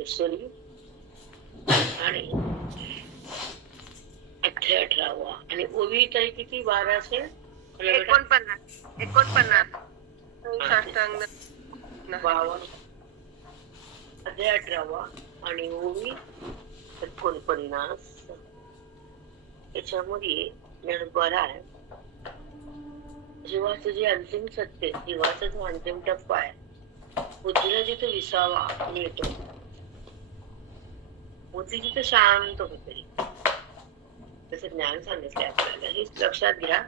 माहेश्वरी आणि अध्याय 18 आणि ओवी ताई किती 12 असेल 49 साष्टांग 52 अध्याय 18 आणि ओवी 49 याच्यामध्ये ज्ञानोबा आहे. जीवाचं जे अंतिम सत्य, जीवाचा जो अंतिम टप्पा आहे, बुद्धीला जिथे विसावा मिळतो, बुद्धी जिथे शांत होते, तसं ज्ञान सांगितलंय आपल्याला. हे लक्षात घ्या.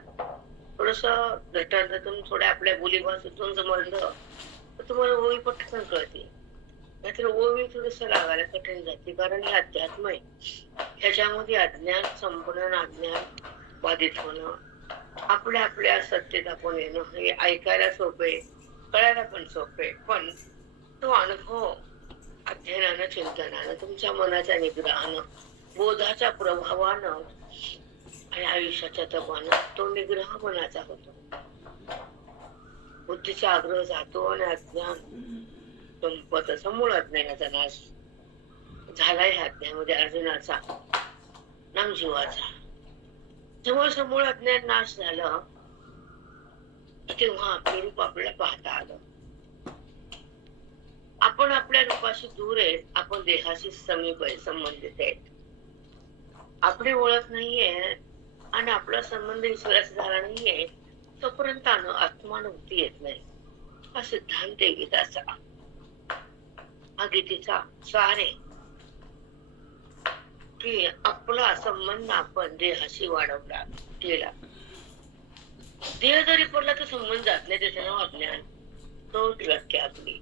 थोडस दृष्टांतातून थोड्या आपल्या बोलीभाषेतून समजलं तर तुम्हाला ओवी पटकन कळते. नाहीतर ओवी थोडस लागायला कठीण जाते, कारण हे अध्यात्म आहे. ह्याच्यामध्ये अज्ञान, संपूर्ण अज्ञान बाधित होणं, आपल्या सत्तेत आपण येणं, हे ऐकायला सोपे, कळायला पण सोपे, पण तो अनुभव अध्ययनानं, चिंतनानं, तुमच्या मनाच्या निग्रहानं, बोधाच्या प्रभावानं आणि आयुष्याच्या तपानं तो निग्रह मनाचा होतो. बुद्धीचा आग्रह जातो आणि अज्ञान संपत. समूळ अज्ञानाचा नाश झालाय ह्या अध्यायामध्ये अर्जुनाचा, नामजीवाचा. जेव्हा समूळ अज्ञान नाश झालं तेव्हा आपलं रूप आपल्याला पाहता आलं. आपण आपल्या रूपाशी दूर आहे, आपण देहाशी समीप आहे, संबंधित आहे. आपली ओळख नाहीये आणि आपला संबंध ईश्वराशी झाला नाहीये तोपर्यंत आत्मानुभूती येत नाही. हा सिद्धांत आहे गीताचा, हा गीतेचा सार आहे की आपला संबंध आपण देहाशी वाढवला, केला. देह जरी पडला तर संबंध जात नाही, त्याचं नाव अज्ञान. तो व्याख्या आपली.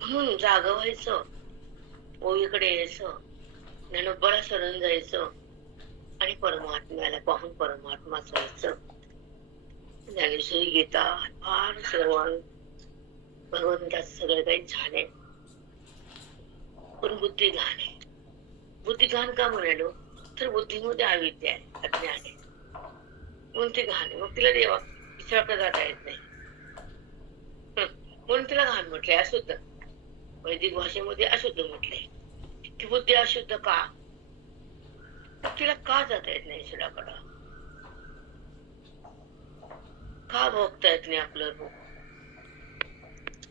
म्हणून जाग व्हायचं, ओळीकडे यायचं, ज्ञानोबाला शरण जायचं आणि परमात्म्याला पाहून परमात्माच व्हायचं. ज्ञानेश्वरी गीता फार सर्वांग भगवंताचं सगळं काही छान आहे, पण बुद्धी घाण आहे. बुद्धी घाण का म्हणालो तर बुद्धीमध्ये अविद्या आहे, अज्ञान आहे, म्हणून ती घाण आहे. मग तिला देवा विचारता जाता येत नाही, म्हणून तिला घाण म्हटलंय, अशुद्ध. वैदिक भाषेमध्ये अशुद्ध म्हटलंय. ती बुद्धी अशुद्ध का? तिला का जाता येत नाही ईश्वराकडं? का भोगता येत नाही आपलं रूप?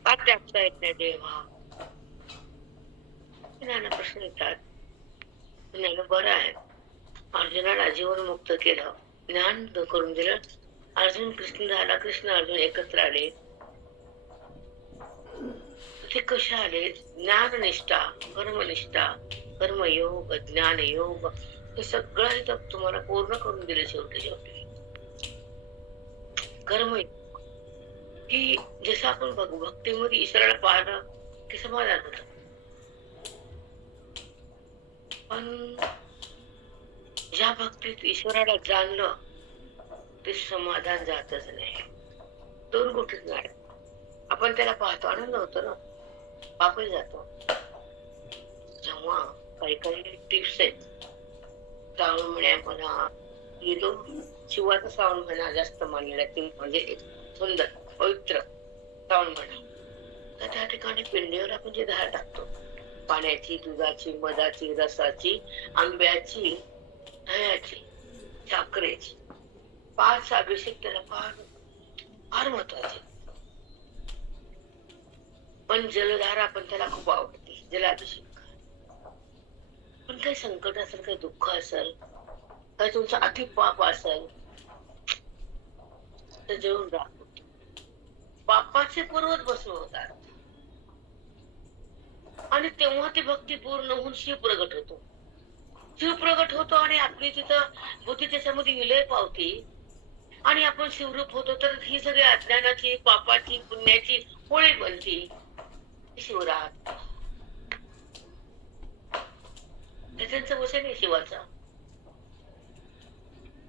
का त्यागता येत नाही देवा? नाना प्रश्न येतात. ज्ञान बरं आहे, अर्जुनाला जीवन मुक्त केलं, ज्ञान करून दिलं. अर्जुन कृष्ण झाला, कृष्ण अर्जुन एकत्र आले. ते कशा आले? ज्ञाननिष्ठा, कर्मनिष्ठा, कर्मयोग, ज्ञानयोग, हे सगळं इथं तुम्हाला पूर्ण करून दिले. शेवटी कर्म की जसं आपण भक्तीमध्ये ईश्वराला पाहणं की समाधान होत, पण ज्या भक्तीत ईश्वराला जाणलं ते समाधान जातच नाही. दोन गोष्टी नाही. आपण त्याला पाहतो, आनंद होतो ना, पापही जातो. जेव्हा काही टिप्स आहेत, श्रावण महिन्या म्हणा, शिवाचा श्रावण महिना जास्त मानलेला, ती म्हणजे एक सुंदर पवित्र श्रावण महिना. तर त्या ठिकाणी पिंडीवर आपण जे धार टाकतो, पाण्याची, दुधाची, मधाची, रसाची, आंब्याची, दह्याची, साखरेची, 5 अभिषेक त्याला फार महत्वाचे. पण जलधार आपण त्याला खूप आवडते, जलाभिषेक. पण काही संकट असेल, काही दुःख असेल, काही तुमचा अति पाप असेल तर जळून राहतो. पापाचे पर्वत भस्म होतात आणि तेव्हा ती भक्ती पूर्ण होऊन शिव प्रगट होतो. शिव प्रगट होतो आणि आपली तिथं बुद्धी त्याच्यामध्ये विलय पावती आणि आपण शिवरूप होतो. तर ही सगळी अज्ञानाची, पापाची, पुण्याची होळी बनती. शिवरात त्यांचं वचन आहे शिवाचा.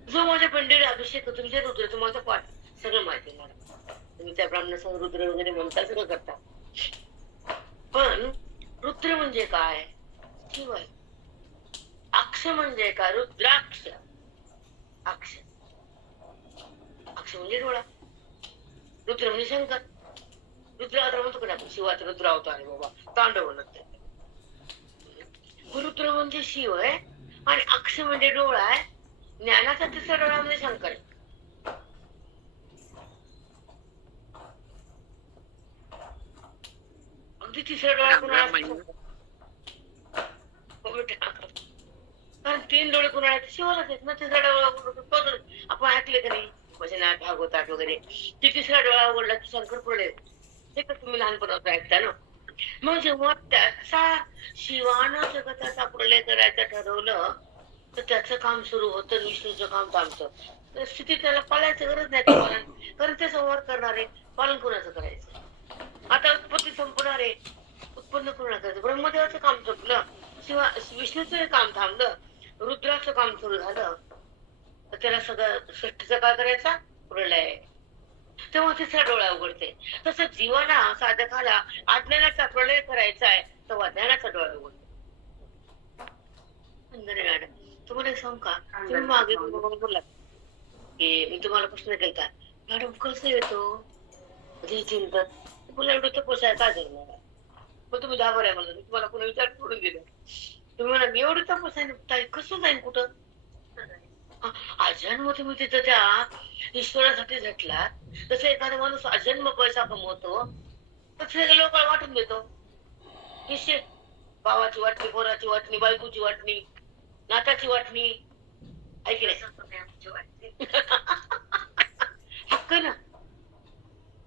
जो माझ्या पंडित अभिषेक तुमच्या रुद्र, तुम्हाला पाठ सगळं माहिती आहे मला, तुम्ही त्या ब्राह्मणासंग रुद्र वगैरे म्हणता, सगळं करता. पण रुद्र म्हणजे काय? शिव आहे. अक्ष म्हणजे काय? रुद्राक्ष. अक्ष, अक्ष म्हणजे डोळा, रुद्र म्हणजे शंकर. रुद्रावतार म्हणतो का आपण, शिवाचा रुद्रावतार आहे बाबा, तांडव म्हणत. रुद्र म्हणजे शिव आहे आणि अक्ष म्हणजे डोळा आहे. ज्ञानाचा तिसरा डोळा म्हणजे शंकर आहे. अगदी तिसरा डोळा कुणाला असतो? कारण 3 डोळे कुणाला आहेत? शिवालाच आहेत ना. तिसरा डोळा आपण ऐकले का नाही वचनात भागवतात वगैरे, की तिसरा डोळा उघडला की शंकर पुढे. हे तर तुम्ही लहानपणापासून ऐकता ना. मग जेव्हा त्याचा शिवानं जगताचा प्रलय करायचं ठरवलं, तर त्याचं काम सुरू होतं, विष्णूचं काम थांबतं. तर स्थितीत त्याला पालायचं गरज नाही तुम्हाला, कारण ते संहार करणारे पालन कोणाचं करायचं. आता उत्पत्ती संपणार आहे, उत्पन्न कोणाला करायचं. ब्रह्मदेवाचं काम संपलं, शिवा विष्णूचं काम थांबलं, रुद्राचं काम सुरू झालं, तर त्याला सगळं सृष्टीचा काय करायचा, प्रलय. तेव्हा तिसरा डोळा उघडते. तसं जीवाला साधकाला अज्ञानाचा प्रलय करायचा आहे, तेव्हा ज्ञानाचा डोळा उघडतो. मॅडम तुम्हाला एक सांगू का, तुम्ही मागे बोला की मी तुम्हाला प्रश्न केला, मॅडम कसं येतो म्हणजे चिंतन, तुला एवढं तर पोसायला काय जमणार, मग तुम्ही घाबराय म्हणलं, मी तुम्हाला पुन्हा विचार सोडून दिला. तुम्ही म्हणा मी एवढं तपसायला कसं जाईन कुठं. अजन्म तुम्ही तिथं त्या ईश्वरासाठी झटला. तसं एखादा माणूस अजन्म पैसा कमवतो, तर सगळे लोकांना वाटून देतो. निश्चित भावाची वाटणी, पोराची वाटणी, बायकोची वाटणी, नाताची वाटणी, ऐकले हक्क ना.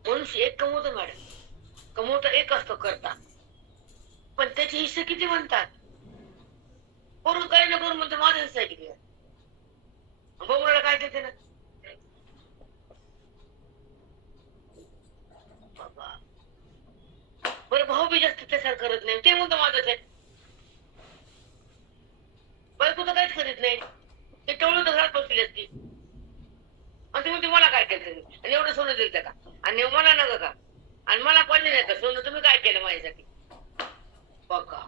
मनुष्य एक कमवतो मॅडम, कमवता एक असतो करता, पण त्याचे हिस्से किती म्हणतात. करून काही ना करून म्हणतो माझा हिस्सा किती, बघूला काय देते ना बाबा. बरं भाऊ बी जास्त त्यासार करत नाही, ते म्हणतो माझंच आहे. बायको तर काहीच करीत नाही, ते टवळून तर घरात बसली असती. आणि तुम्ही तुम्हाला काय केलं आणि एवढं सोनं दिलं का, आणि मला नका का, आणि मला पाहिजे नाही का सोनं, तुम्ही काय केलं माझ्यासाठी बघा.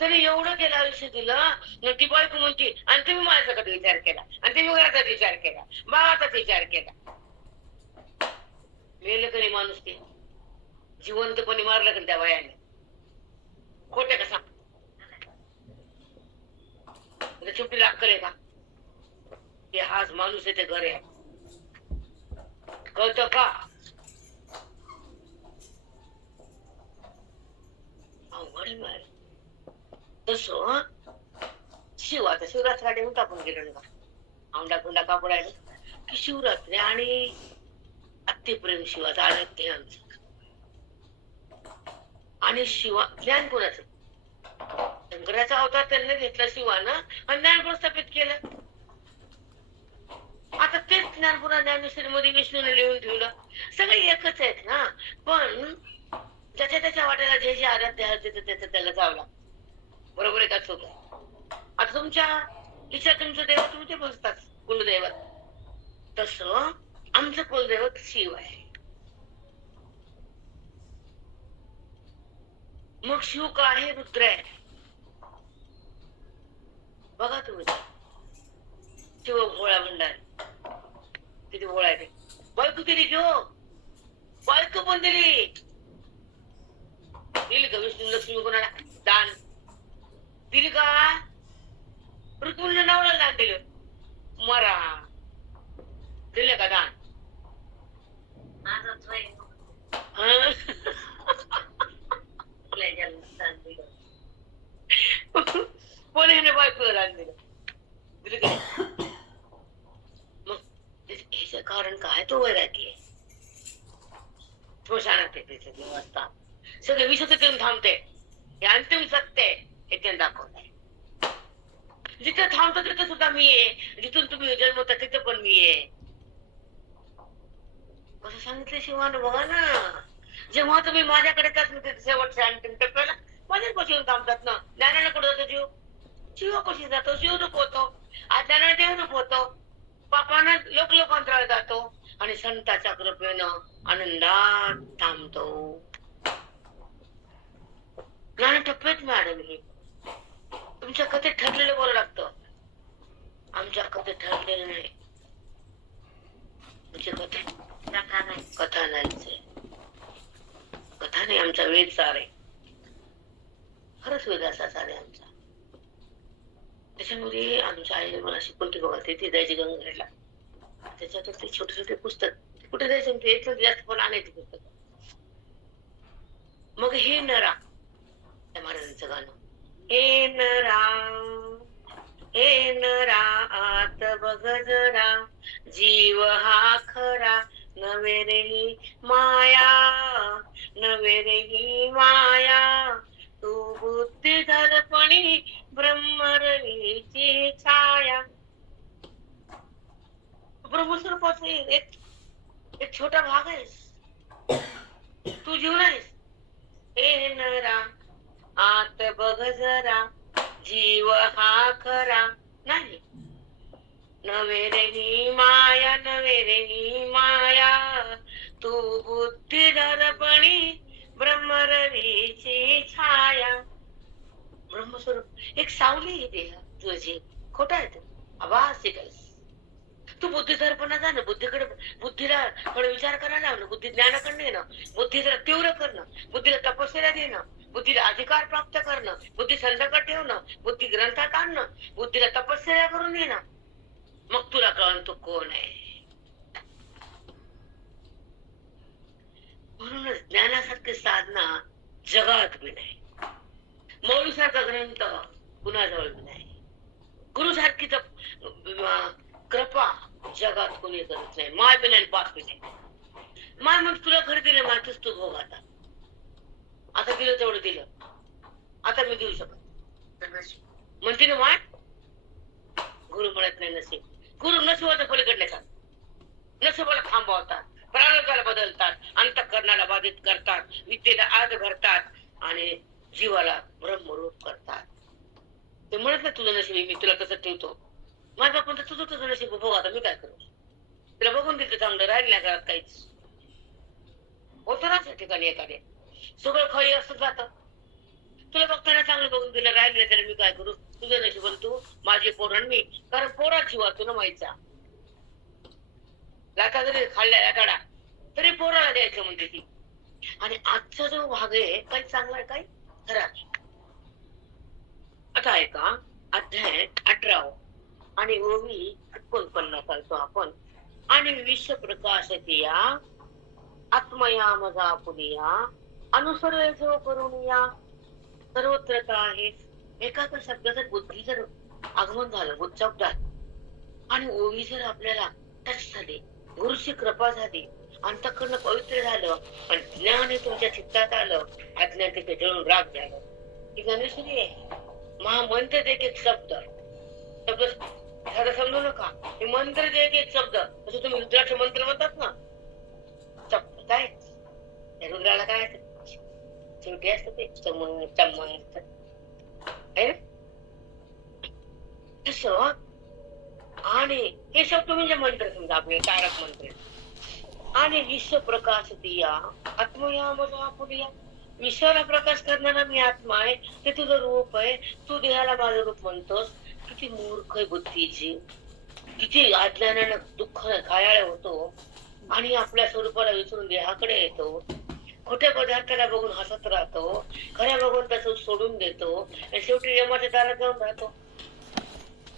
तरी एवढं केलं, आयुष्य दिलं, ती बायको म्हणते आणि तुम्ही माझ्यासाठी विचार केला, आणि तुम्ही घराचा विचार केला, बाळाचाच विचार केला. मेलं कधी माणूस ते जिवंतपणे मारलं का त्या वयाने, खोटे का सांग, चुपटी लाग आहे का, ते हाच माणूस आहे, ते घर आहे, कळतं का. तस शिवाचा शिवरात्री टाकून गेलं का, औंडा कुंडा कापड आहे की शिवरात्री आणि अत्यप्रेम शिवाचा आराध्य आमचं. आणि शिवा ज्ञान कोणाचं, शंकराचा अवतार त्यांनी घेतला शिवानं आणि ज्ञान प्रस्थापित केलं. आता तेच ज्ञान पुन्हा ज्ञानेश्वरी मध्ये विष्णूने लिहून ठेवलं. सगळे एकच आहेत ना, पण ज्याच्या त्याच्या वाट्याला जे जे आराध्य आहे त्याचं त्याला चावला. बरोबर आहे का चूक आहे. आता तुमच्या इच्छा तुमचं देव तुम्ही ते बसतात कुलदैवत, तसं आमचं कुलदैवत शिव आहे. मग शिव का आहे, रुद्र आहे. बघा तुम्ही, शिव भोळा भंडार किती भोळा आहे. बायको दिली घेऊ, बायको पण दिली का विष्णू लक्ष्मी कोणाला दान दिली का, ऋतूला नवला दान दिलं, मरा दिले का दान. कोणी बायकोला दान दिलं, दिलं का. मग ह्याचं कारण काय, तो वैराग्य आहे. स्मशानात त्याचे दिवस असतात, सगळे विषय थांबते, हे अंतिम सत्य आहे, हे त्यांनी दाखवत आहे. जिथे थांबतो तिथे सुद्धा मी आहे, जिथून तुम्ही जन्मता तिथे पण मी आहे. असं सांगितलं शिवानं, बघा ना. जेव्हा तुम्ही माझ्याकडे शेवटच्या अंतिम टप्प्याला माझ्याच पाशी येऊन थांबतात ना. ज्ञानाला कुठं जातो जीव, शिवापाशी जातो, शिव रूप होतो, अज्ञानाला देव रूप होतो, पापानं लोकांतराला जातो, आणि संताच्या कृपेनं आनंदात थांबतो. नाना टप्प्यात मॅडम, हे तुमच्या कथेत ठरलेलं बरं लागतं, आमच्या कथेत ठरलेलं नाही. तुमच्या कथेत कथा नाहीच आहे. वेद सार आहे. खरंच वेदाचा सार आहे आमचा. त्याच्यामध्ये आमच्या आईने मला शिकवून बघा, तिथे जायची गंगाघाटला, त्याच्यात ते छोटे छोटे पुस्तक, कुठे जायचं ते एक जास्त पण आणायचे पुस्तक. मग हे नरा, त्या महाराजांचं गाणं, हे नरा, हे नरा आत बघ जरा, जीव हा खरा नव्हे रे ही माया, नव्हे रे ही माया, तू बुद्धी दर्पणी ब्रह्मरवीची छाया. ब्रह्मस्वरूपाचा एक छोटा भाग आहेस तू, जीव नाहीस. हे नरा आत बघ जरा, जीव हा खरा नाही, नव्हे रे ही माया, नव्हे रे ही माया, तू बुद्धी दर्पणी ब्रह्मरवीची छाया. ब्रह्मस्वरूप एक सावली आहे देह तुझी, खोटा आहे ते आभास आहे. तू बुद्धी दर्पणा जा ना, बुद्धीकडे, बुद्धीला थोडा विचार करायला लाव ना, बुद्धी ज्ञानाकडे ना, बुद्धीला तीव्र करणं, बुद्धीला तपस्या देणं, बुद्धीला अधिकार प्राप्त करणं, बुद्धी संकट ठेवणं, बुद्धी ग्रंथात आणणं, बुद्धीला तपस्या करून येणं, मग तुला कळण तू कोण आहे. म्हणूनच ज्ञानासारखी साधना जगात बी नाही, मौलीसारखा ग्रंथ कुणाजवळ बी नाही, गुरुसारखी कृपा जगात कोणी करत नाही. माय बी नाही, बाप बी नाही. माय मग तुला घर दिलं, मायच तू भोग. आता दिलं तेवढं दिलं, आता मी देऊ शकत म्हणते ना माय. गुरु म्हणत नाही नसीब, गुरु नशिबाच्या पलीकडले का, नशिबाला थांबवतात, प्रारब्धाला बदलतात, अंतःकरणाला बाधित करतात, विद्येला आग भरतात आणि जीवाला ब्रह्मरूप करतात. ते म्हणत नाही तुझं नशीब मी तुला कसं ठेवतो. माझ्या बाप म्हणतात तुझं तुझं नशीब बघ, आता मी काय करू. तिला बघून तिथे चांगलं राहिलं नाही घरात काहीच होतं ना त्या ठिकाणी. एखाद्या सगळं खळी असं जात, तुला बघताना चांगलं बघून तिला राहिलं त्याला मी काय करू. तुझं नशीब तू, माझे पोरण मी, कारण पोरात जीव असतो ना माईचा. लाटा जरी खाल्ल्या लाटाडा तरी पोराला द्यायचं म्हणते ती. आणि आजचा जो भाग आहे काही चांगला आहे काही खराब. आता ऐका, अध्याय 18 आणि ओवी 49 चालतो आपण. आणि विश्व प्रकाश दिया, आत्मया मजा पुनिया, अनुसरे जो करून या, सर्वत्र आहे. एका शब्दाचं बुद्धी जर आगमन झालं शब्दात आणि ओवी जर आपल्याला टच झाली, गुरुची कृपा झाली, अंतःकरण पवित्र झालं आणि ज्ञान हे तुमच्या चित्तात आलं, अज्ञान तिथे जळून राग झालं, ही गणेशरी आहे. महामंत्र एक एक शब्द शब्द एखादा समजू नका, हे मंत्र एक एक शब्द. जसं तुम्ही रुद्राचे मंत्र म्हणतात ना, काय रुद्राला काय शेवटी असतं ते चमन चमन आहे ना तसं. आणि हे शब्द म्हणजे मंत्र समजा आपले तारक मंत्र. आणि विश्व प्रकाश दिया, आत्मया मजा पुनिया, विश्वाला प्रकाश करणारा मी आत्मा आहे, ते तुझं रूप आहे, तू देहाला माझं रूप म्हणतोस. किती मूर्ख आहे बुद्धीची, किती अज्ञानानं दुःख खायाळ होतो आणि आपल्या स्वरूपाला विसरून देहाकडे येतो, खोट्या पदार्थाला बघून हसत राहतो, खऱ्या बघून त्याचं सोडून देतो आणि शेवटी यमाच्या दारात जाऊन राहतो.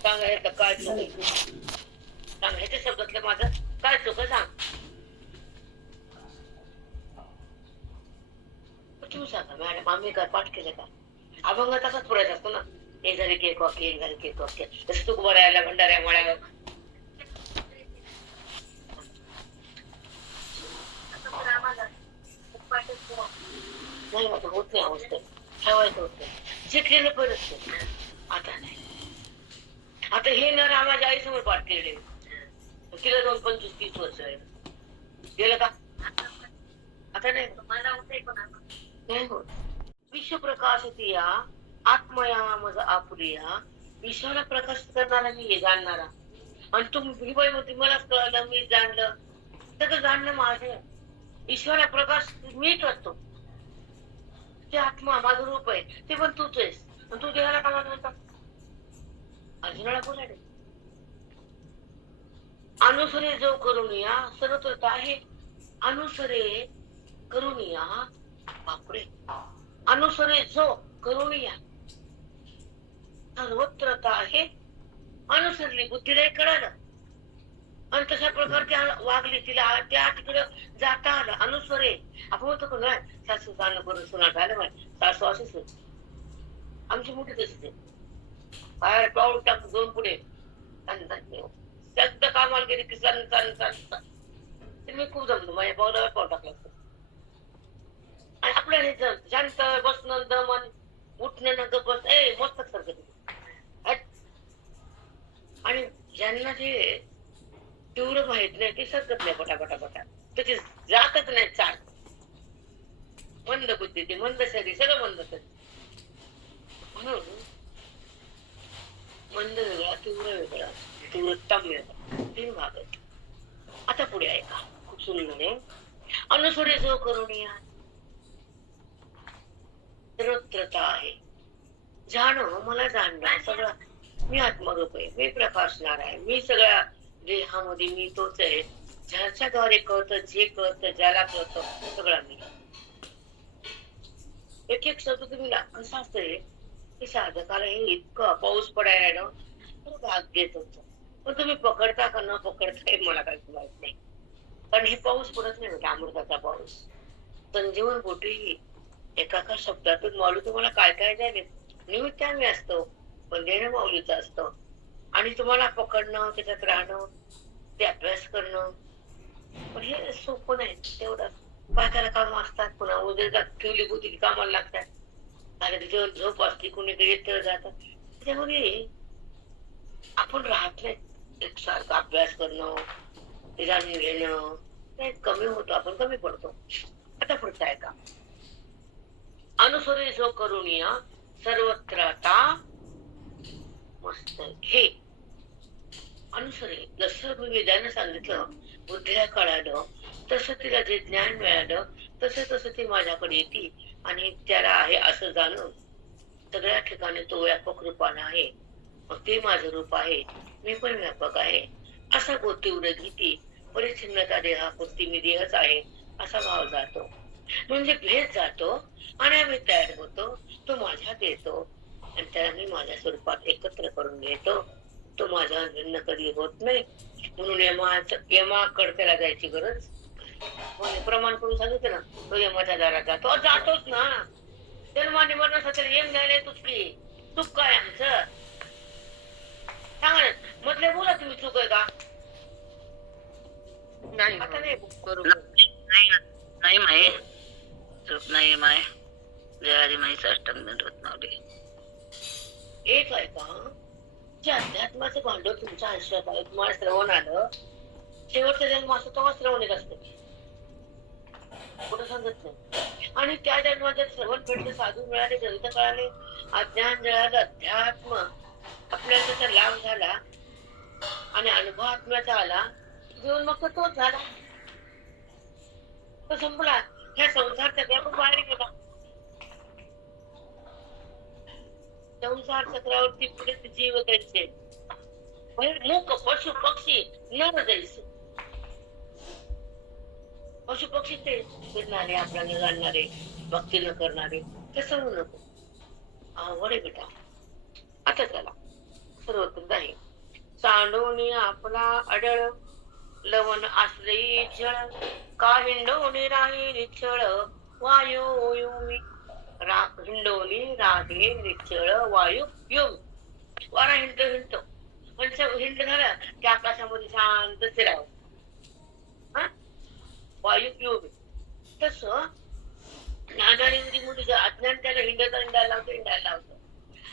सांगा ह्याचं काय चुक, सांग ह्याच्या शब्दातलं माझं काय चुक सांग. तुम्ही सांगा मॅडम, आम्ही काय पाठ केलं का. अभंग तसाच पुरायचा असतो ना, एक झाले केक वाक्य, एक झाले केक वाक्य. जसं तू बरायला भंडाऱ्या मळ्यावर नाही होत, होत नाही अवस्थेत ठेवायचं होतं, जे केलं परत आता नाही. आता हे नर माझ्या आईसमोर पाठ केले, तिला 25-30 वर्ष आहे, गेलं का आता नाही नाही होत. विश्व प्रकाश दिया, आत्मया मज आपुरिया, विश्वाला प्रकाश करणारा मी हे जाणणारा. आणि तुम्ही मध्ये मलाच कळलं, मी जाणलं, सगळं जाणणं माझं. ईश्वरा प्रकाश मीच असतो, ते आत्मा माझं रूप आहे, ते पण तूच आहेस. तू देहाला का म्हणता अर्जुनाला बोलाडे. अनुसरे जो करून या, सर्वत्र आहे. अनुसरे करून या, बापरे. अनुसरे जो करून या सर्वत्रता आहे. अनुसरली, बुद्धीला कळालं आणि तशा प्रकारे त्या वागली. तिला त्या तिकडे जाता आलं. अनुसरे आपण म्हणतो का नाही सासू जाणं करून सुना झालं माहिती, सासू असेच होती. आमची मोठी तशीच आहे. बाहेर पाऊल टाकून दोन पुढे शब्द कामाला गेली की सन सन सन सन. ते मी खूप जमतो माझ्या पावलावर पाऊल टाकलं असतं. आणि आपलं हे शांत बसणं दमन उठणं न गप बस ए मस्तक सारखं. आणि ज्यांना ते तेवढं माहित नाही ते सरकत नाही पटापटा त्याची जातच नाही चाल. मंद बुद्धी ते मंद शरीर सगळं मंद शरीर. म्हणून मंद वेगळा तीव्र वेगळा तीव्रतम वेगळा तीन भाग आहेत. आता पुढे ऐका खूप सुंदर आहे. अनुसरे जो करुणिया सर्वत्रता आहे. जाणो मला जाणणार सगळं. मी आत्मरूप आहे, मी प्रकाशणार आहे, मी सगळ्या देहामध्ये मी तोच आहे. ज्याच्याद्वारे कळतं, जे कळतं, ज्याला कळतं सगळं मी. एक एक शब्द तुम्ही कसं असतंय की साधकाला हे इतकं पाऊस पडायला ना तर भाग्य तुमचं. पण तुम्ही पकडता का न पकडता हे मला काही माहित नाही. कारण हे पाऊस पडत नाही म्हणजे अमृताचा पाऊस. संजीवन बोटी एका एका शब्दातून माऊली तुम्हाला काय काय द्यायले निमित्ताने असतो पण देणं माऊलीचं असतं. आणि तुम्हाला पकडणं त्याच्यात राहणं ते अभ्यास करणं पण हे सोपं नाही तेवढं. बायकाला काम असतात पुन्हा उद्या ठेवली होती कामाला लागतात आणि त्याच्यावर झोप असते कोणीकडे येत जातात. त्याच्यामध्ये आपण राहत नाही एकसारखा अभ्यास करणं ते जाणून घेणं ते कमी होतो. आपण कमी पडतो. आता पुढचा आहे का अनुसरे जो करुणिया सर्वत्र आता मस्त घे. अनुसरे जसं मी वेदाने सांगितलं बुद्धीला कळालं तसं तिला जे ज्ञान मिळालं तसं तसं ती माझ्याकडे येते आणि त्याला आहे असं जाणून सगळ्या ठिकाणी तो व्यापक रूपाने आहे. मग ते माझं रूप आहे, मी पण व्यापक आहे असा बोध तीव्र घेते. परिच्छिन्नता देहापुरती मी देहच आहे असा भाव जातो. म्हणजे भेद जातो आणि आम्ही तयार होतो. तो माझ्यात येतो आणि त्याला मी माझ्या स्वरूपात एकत्र करून घेतो. तो माझ्या भिन्न कधी होत नाही. म्हणून यमाकडे त्याला जायची गरज प्रमाण करून सांगितलं ना तो यमाच्या दारात जातो. जातोच ना जन्माने मरणासाठी यम द्यायला येतोच की. चूक काय आमचं सांगा ना मधले बोला तुम्ही चूक आहे का नाही आता नाही बरोबर. नाही नाही माये चूक नाही माय. जयारी माईचं अष्टम होत नव्हते. एक आहे का जे अध्यात्माचं भांडव तुमच्या आयुष्यात आहे तुम्हाला श्रवण आलं शेवटचा जन्म असतो तेव्हा श्रवण येत असते कुठं सांगत नाही. आणि त्या जन्माच्या श्रवण भेटले साधू मिळाले ग्रंथ कळाले अज्ञान जळालं अध्यात्म आपल्याला त्याचा लाभ झाला आणि अनुभव आत्म्याचा आला जीवन मग तोच झाला तो संपला. ह्या संसारच्या त्यातून बाहेर गेला. संसार चक्रावरती पुढे जीव द्यायचे मूक पशु पक्षी नर जायचे. पशु पक्षी ते फिरणारे आपल्याला जाणणारे भक्ती न करणारे तसं होऊ नको. आवडे बेटा आता चला सर्वोत्तम आहे. सांडोनी आपला अडळ लवण आश्रयी छळ का हिंडोनी राही निच्छळ वायू युमी हिंडोनी राधे निच्छळ वायू युमी. वारा हिंडतो हिंडतो म्हणजे हिंड झाला की आकाशामध्ये शांत फिरावं. वायू युमी तस नाना योनीमध्ये अज्ञान त्याला हिंडायला लावतं.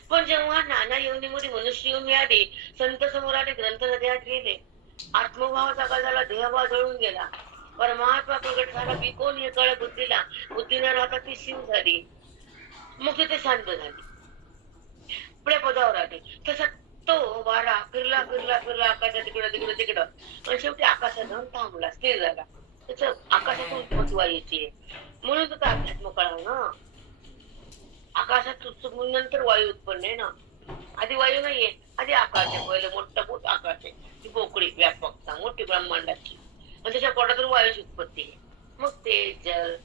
पण जेव्हा नाना योनीमध्ये मनुष्य योनी आली संत समोर आले ग्रंथ हृदयात गेले आत्मभाव जागा झाला देहभाव जळून गेला परमात्मा प्रगट झाला. बिकोन हे कळ बुद्धीला बुद्धीला राहता ती शिव झाली. मग तिथे शांत झाली पुढे पदावर आले. तसा तो वारा फिरला फिरला फिरला आकाशात तिकडं तिकडं तिकडं आणि शेवटी आकाशात जाऊन थांबला स्थिर झाला. त्याच आकाशातून महत्वा येते म्हणून तो अध्यात्म कळाव ना. आकाशात नंतर वायू उत्पन्न आहे ना. आधी वायू नाहीये आधी आकाश आहे. पहिलं मोठं मोठ आकाश आहे ती पोकळी व्यापकता मोठी ब्रह्मांडाची आणि त्याच्या पोटातून वायूची उत्पत्ती आहे. मग ते जल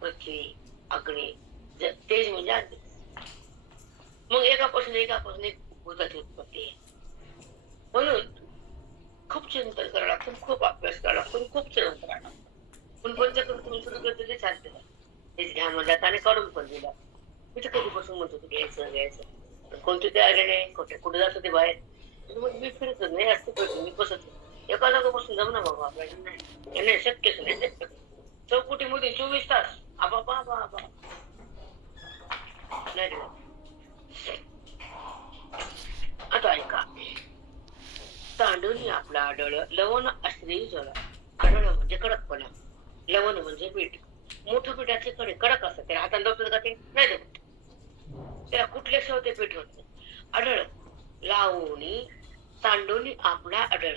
पृथ्वी अग्नी, तेज म्हणजे अग्नी. मग एकापासून एक भूताची उत्पत्ती आहे. म्हणून खूप चिंतन करावं लागतं, खूप अभ्यास करावा लागतो, खूप श्रम करावं लागतं. पण पंचकृत तुम्ही सुरू करतो ते चालते, तेच घ्या म्हणतात आणि काढून पण दिला. मी तर कधीपासून म्हणतो तू घ्यायचं कोणती तयारी नाही, कुठे जातो ते बाहेर. मग मी फिरतो नाही असते फिरतो मी बसत एका जागेपासून जमणार बाबा आपल्याला नाही शक्यच नाही. चौकटीमध्ये 24 तास आबा बाबा आबा नाही. आता ऐका, तांडूनी आपला आढळ लवण आश्रयी झाला. आढळ म्हणजे कडकपणा, लवण म्हणजे पीठ. मोठं पिठाचे कडे कडक असतात, त्या हाताने डोक्यात का ते नाही देत, त्याला कुठले शिवाय ते पीठ होत नाही. आढळ लावणी तांडूनी आपला आढळ,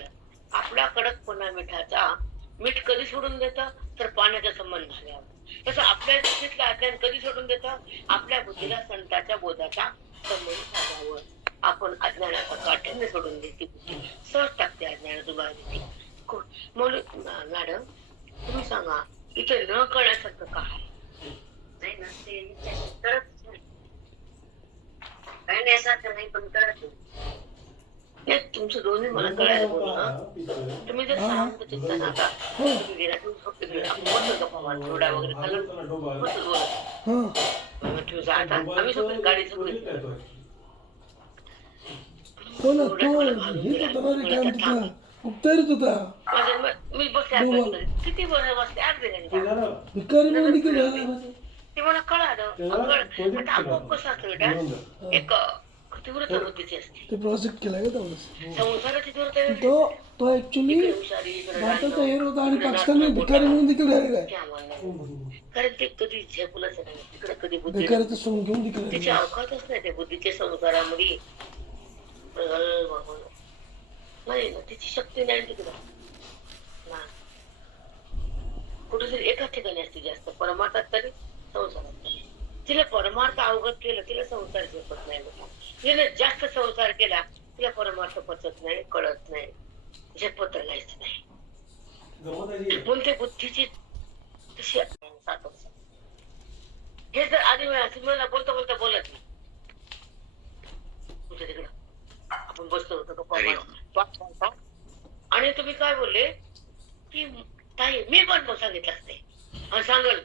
आपला कडकपणा मिठाचा. मीठ कधी सोडून देतं तर पाण्याचा संबंध झाल्यावर. तसं आपल्या बुद्धीतलं अज्ञान कधी सोडून देतं, आपल्या बुद्धीला संतांच्या बोधाचा संबंध साधावर. आपण अज्ञानाचा काठीण्य सोडून देते बुद्धी, सहज टाकते अज्ञानातून बाहेर देते. म्हणून मॅडम तुम्ही सांगा, इथे न कळण्यासारखं काय नाही ना, ते कळतच नाही, कळण्यासारखं नाही पण कळत नाही. तुमचं दोन्ही मला कळायला बोलणं. तुम्ही जर शांत चित्तानं आता तुम्ही घरातून फक्त मस्त गप्पा मार, थोडा वगैरे खाल्लं मस्त बोलत तुम्ही जा. आता आम्ही सगळी गाडी सगळी मी बसले किती बसले अर्धे घंटे ते मला कळालं. आता आपोआप कसं असतं बेटा, एक तीव्रता बुद्धीची असते. ते प्रोजेक्ट केलाय का संसाराची तीव्रता तो ऍक्च्युली भारताचा हेर होता आणि पाकिस्तानने भिकारी म्हणून देखील राहिलेला आहे. कारण ते कधी झेपलंच नाही तिकडे, कधी बुद्धी भिकाऱ्याचं सोंग घेऊन देखील त्याची अवकातच नाही त्या बुद्धीच्या संसारामध्ये. नाही ना, तिची शक्ती नाही तिकडं ना, कुठेतरी एकाच ठिकाणी असते जास्त, परमार्थात तरी संसारात तरी. तिला परमार्थ अवगत केलं, तिला संसार झेपत नाही. तिने जास्त संसार केला, तिला परमार्थ पचत नाही, कळत नाही, झेपत राहायचं नाही. म्हणून ते बुद्धीची तशी हे जर आधी मला बोलता बोलता बोलत नाही. तुमच्या तिकडं आपण बसतो होतो आणि तुम्ही काय बोलले की ताई मी पण सांगितलं असते आणि सांगल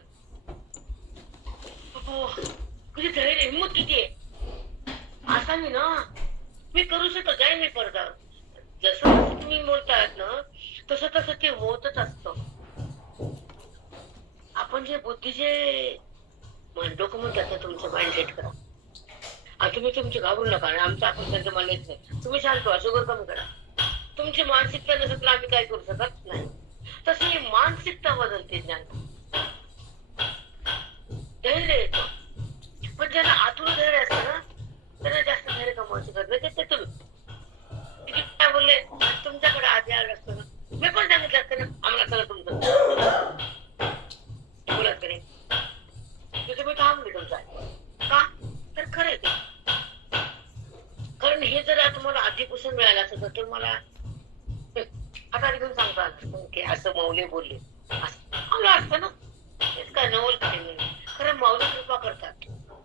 तुझी धैर्य हिंमत किती आहे असा मी ना, मी करू शकत जाईल मी परत. जसं तुम्ही बोलतायत ना तसं तसं ते होतच असतं. आपण जे बुद्धीचे डोकं म्हणतात ना, तुमचं माइंड सेट करा. तुम्ही तुमची घाबरू नका, आमचं आपण त्यांचं मानलेच नाही. तुम्ही शांत व्हा, शुगर कमी करा. तुमची मानसिकता नसेल तर आम्ही काय करू शकत नाही. तशी मानसिकता बदलते ज्ञान, धैर्य येतो. पण ज्यांना आतून धैर्य असतं ना त्यांना जास्त धैर्य कमवायची गरज नाही. ते तुम्ही काय बोलले, तुमच्याकडे आधी आलं असतं ना, मी पण सांगितलं असतं ना आम्हाला सगळं तुमचं बोलत नाही, तुम्ही थांबले तुमचा का तर खरंय ते. कारण हे जर तुम्हाला आधीपासून मिळालं असतं तर मला आता घेऊन सांगता आलं की असं माऊली बोलले असं आलं असतं ना. तेच काय नवल काही नाही, खरं माऊली कृपा करतात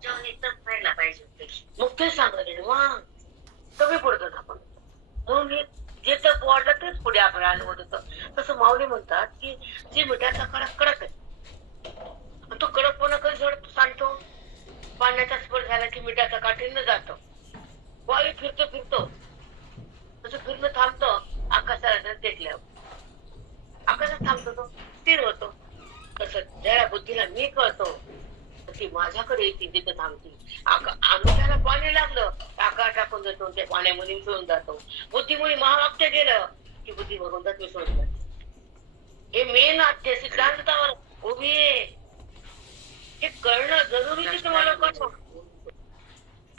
व्हायला पाहिजे. मग ते सांगायला वा कमी पडतात आपण. म्हणून हे जे तप वाढलं तेच पुढे आपण आलं होतं. तसं माऊली म्हणतात की जे मिठाचा कडा कडक आहे, तो कडकपणा कधी सोडत सांगतो, पाण्याचा स्पर्श झाला की मिठाचा काठीनं जातो. वायू फिरतो फिरतो तसं फिरणं थांबतं, आकाशाला टेकल्यावर आकाशात थांबतो, तो स्थिर होतो. तसं ज्याला बुद्धीला मी कळतो ती माझ्याकडे येते, तिथं थांबते. आकाशाला पाणी लागलं आकाश टाकून देतो, त्या पाण्यामध्ये मिसळून जातो. बुद्धीमुळे महावाक्य गेलं की बुद्धी भगवंतात मिसळून जाते. हे मेन आद्य सिद्धांतावर उभी आहे, हे कळणं जरुरी आहे. तुम्हाला कसं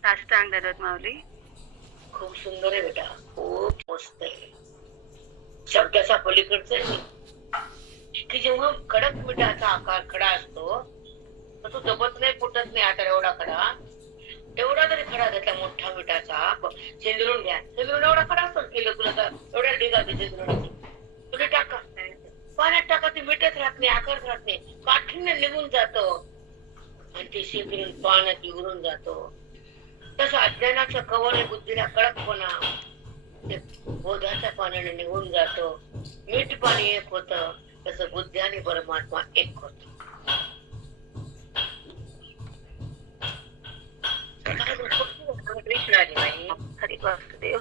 साष्टांग दररोज माऊली खूप सुंदर आहे बेटा, खूप मस्त आहे. शब्दाच्या पलीकडचं आहे की जेव्हा कडक मिठाचा आकार खडा असतो तर तो दबत नाही, फुटत नाही. आता एवढा खडा, एवढा जरी खडा घेतला मोठा मिठाचा, शेंदरून घ्या, शेंदरून एवढा खडा असतो किलो तुला तर एवढ्या ढिगाची शेंदरून तुम्ही टाका पाण्यात टाका, ती मिठच राहत नाही, आकार राहत नाही, काठीने निघून जातो. आणि ते शिकून पाण्यात विघरून जातो. तसं अज्ञानाचं कवळ हे बुद्धीला कडकपणा ते बोधाच्या पाण्याने निघून जातो. मीठ पाणी एक होत, तसं बुद्धी आणि परमात्मा एक होत. कृष्णाजी बाई हरी वासुदेव.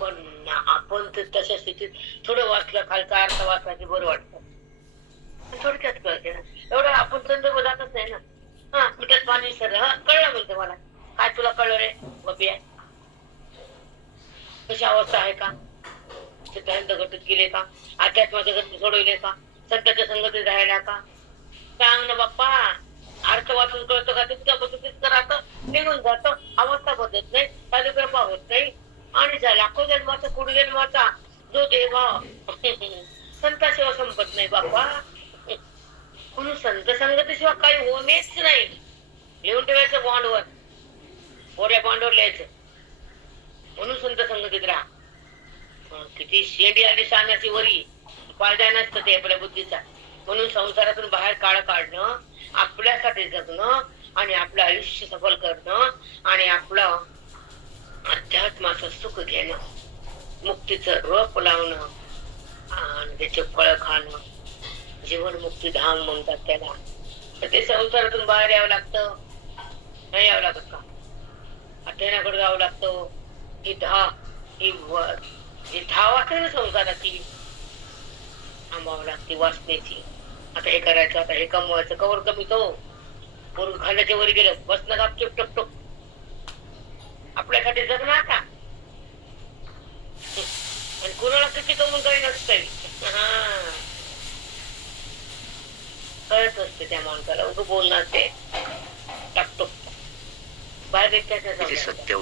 पण आपण तर तशा स्थितीत थोडं वाचलं, खालचा अर्थ वाचला की बरं वाटतं. थोडक्यात कळते ना, एवढं आपण संदर्भातच नाही ना. हा मिठात पाणी विसरलं, हा कळलं म्हणते मला. काय तुला कळलं रे बबिया? कशी अवस्था आहे का? सिद्धांत घटत गेले का? अध्यात्माचे गती सोडवले का? सध्याच्या संगतीत राहिला का? सांग ना बाप्पा. अर्थ वाचून कळतं का? तितक्या पद्धतीत करायचं निघून जातं. अवस्था बदलत नाही, साधी कृपा होत नाही. आणि लाखो जन्माचा पुढे जन्माचा जो देवा संताशिवाय संपत नाही बाप्पा. म्हणून संत संगतीशिवाय काही होणेच नाही. लिहून ठेवायचं बॉन्डवर, मोठ्या बॉन्डवर लिहायचं. म्हणून संत संगतीत राहा. किती शेंडी आली शाण्याची वरी, फायदा नसतं ते आपल्या बुद्धीचा. म्हणून संसारातून बाहेर काळ काढणं, आपल्यासाठी जगणं आणि आपलं आयुष्य सफल करणं आणि आपलं अध्यात्माचं सुख घेणं, मुक्तीचं रोप लावणं आणि त्याचे फळ खाणं, जीवन मुक्ती धाम म्हणतात त्याला. तर ते संसारातून बाहेर यावं लागतं. नाही यावं लागत का? अध्ययनाकडे जावं लागतं. ही धाव असते ना संसाराची, थांबावं लागते वाचण्याची. आता हे करायचं, आता हे कमवायचं, कवर कमी तो करून खाण्याच्या वर गेलं बसणं का टप टप टप. आपल्यासाठी जगणं आता. आणि कुणाला किती कमवून काही नसतंय. कळत असते त्या माणसाला, उगं बोलणार ते टाकतो बाहेर सत्य.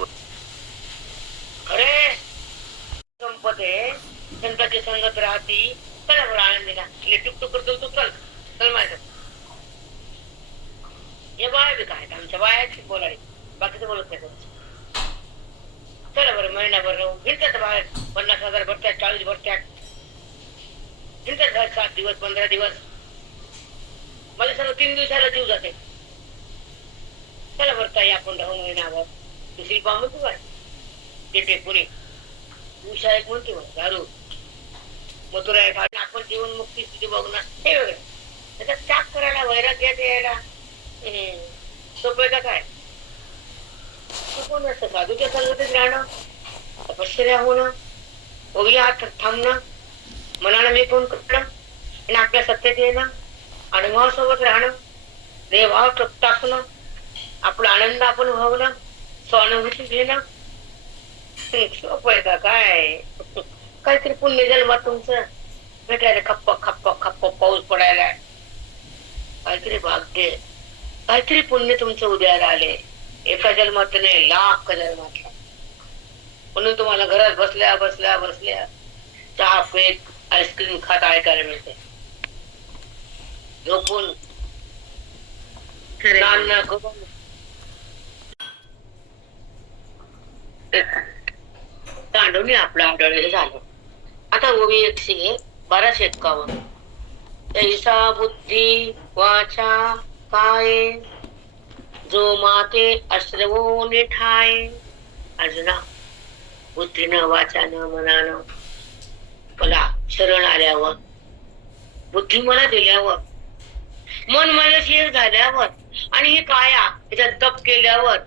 अरे संपते संताची संगत राहती. चला बरं आनंदीला टुकटुक करतो तू. चल चल माझं हे बाय बी काय आमच्या बायाची बोलाडी, बाकीचं बोलत नाही. चला बरं महिनाभर राहू हिंडतात बाहेर. 50,000 भरतात, 40 भरतात, हिंडतात बाहेर 7 दिवस 15 दिवस. मला सर्व 3 दिवसाला जीव जाते. चला बरं ताई आपण राहू महिनाभर. तू शिल्पा म्हणतो काय ते पुणे उषा एक म्हणते मग दारू मथुरा एक. आपण जीवन मुक्ती स्थिती बघणार हे वेगळं. त्याचा त्याग करायला, वैराग्यात यायला सोपं का काय? कोण असतं साधूच्या संगतीत राहणं, तपश्चर्या होणं, ओवियात थांबणं, मनाला मी कोण करणं आणि आपल्या सत्तेत येणं, अनुभवासोबत राहणं, देवावर टाकणं, आपला आनंद आपण व्हावणं, स्वानुभूती घेणं. सोपं आहे का काय? काहीतरी पुण्य जन्मात तुमचं भेटायला, खप्प खप्प खप्प पाऊस पडायला, काहीतरी भाग्य, काहीतरी पुण्य तुमचं उद्याला आले. एका जन्मात नाही, लाख जन्मातला. म्हणून तुम्हाला घरात बसल्या बसल्या बसल्या चहा पेट आईस्क्रीम खात ऐकायला मिळते. झोपून तांडवणी आपलं आढळ हे झालं. आता ओवी 112-51. ऐसा बुद्धी वाचा काय जो माते अश्रवो निठाय. अर्जुना, बुद्धीनं वाचानं मनानं मला शरण आल्यावर, बुद्धी मला दिल्यावर, मन माझ्याशी झाल्यावर आणि ही काया त्याच्यात तप केल्यावर,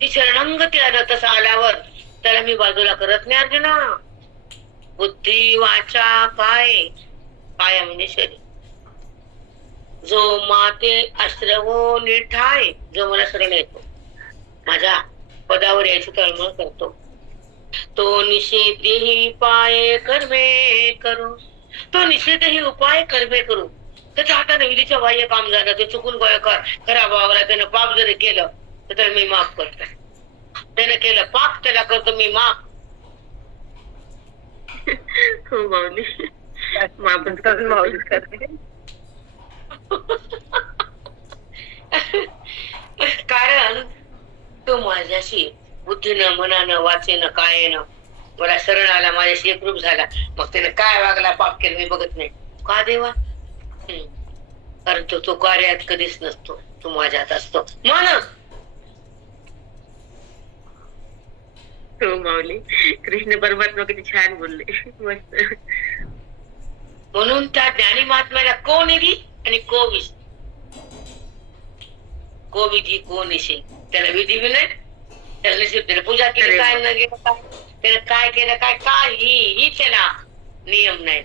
ती शरणांगती आलं तसं आल्यावर त्याला मी बाजूला करत नाही. अर्जुना, बुद्धी वाचा काय, काया म्हणजे शरीर, जो माते आश्रवो निठाय, जो मला शरण येतो, माझ्या पदावर यायची तळमळ करतो, तो निषेधही पाय कर्मे करू. तो निषेधही उपाय कर्मे करू. त्याच्या हाताने विधीच्या बाह्य काम झालं, ते चुकून खराब वागला, त्यानं पाप जरी केलं तर त्याला मी माफ करतो. त्याने केलं पाप, त्याला करतो मी माफ. हो माऊली, माफच करून माऊली करते. कारण तो माझ्याशी बुद्धीनं मनानं वाचेनं कायेनं मला शरण आला, माझ्याशी एकरूप झाला. मग त्याने काय वागला, पाप केलं मी बघत नाही. का देवा? कारण तो कार्यात कधीच नसतो, तो माझ्यात असतो. म्हण हो माऊली, कृष्ण परमात्मा किती छान बोलले, मस्त. म्हणून त्या ज्ञानी महात्म्याला को निधी आणि को विष, को विधी को निषेध. त्याला विधी बी नाही, त्याला निषेध. त्याला पूजा केली काय न गेलं काय, त्याला काय केलं काय, काही त्याला नियम नाही.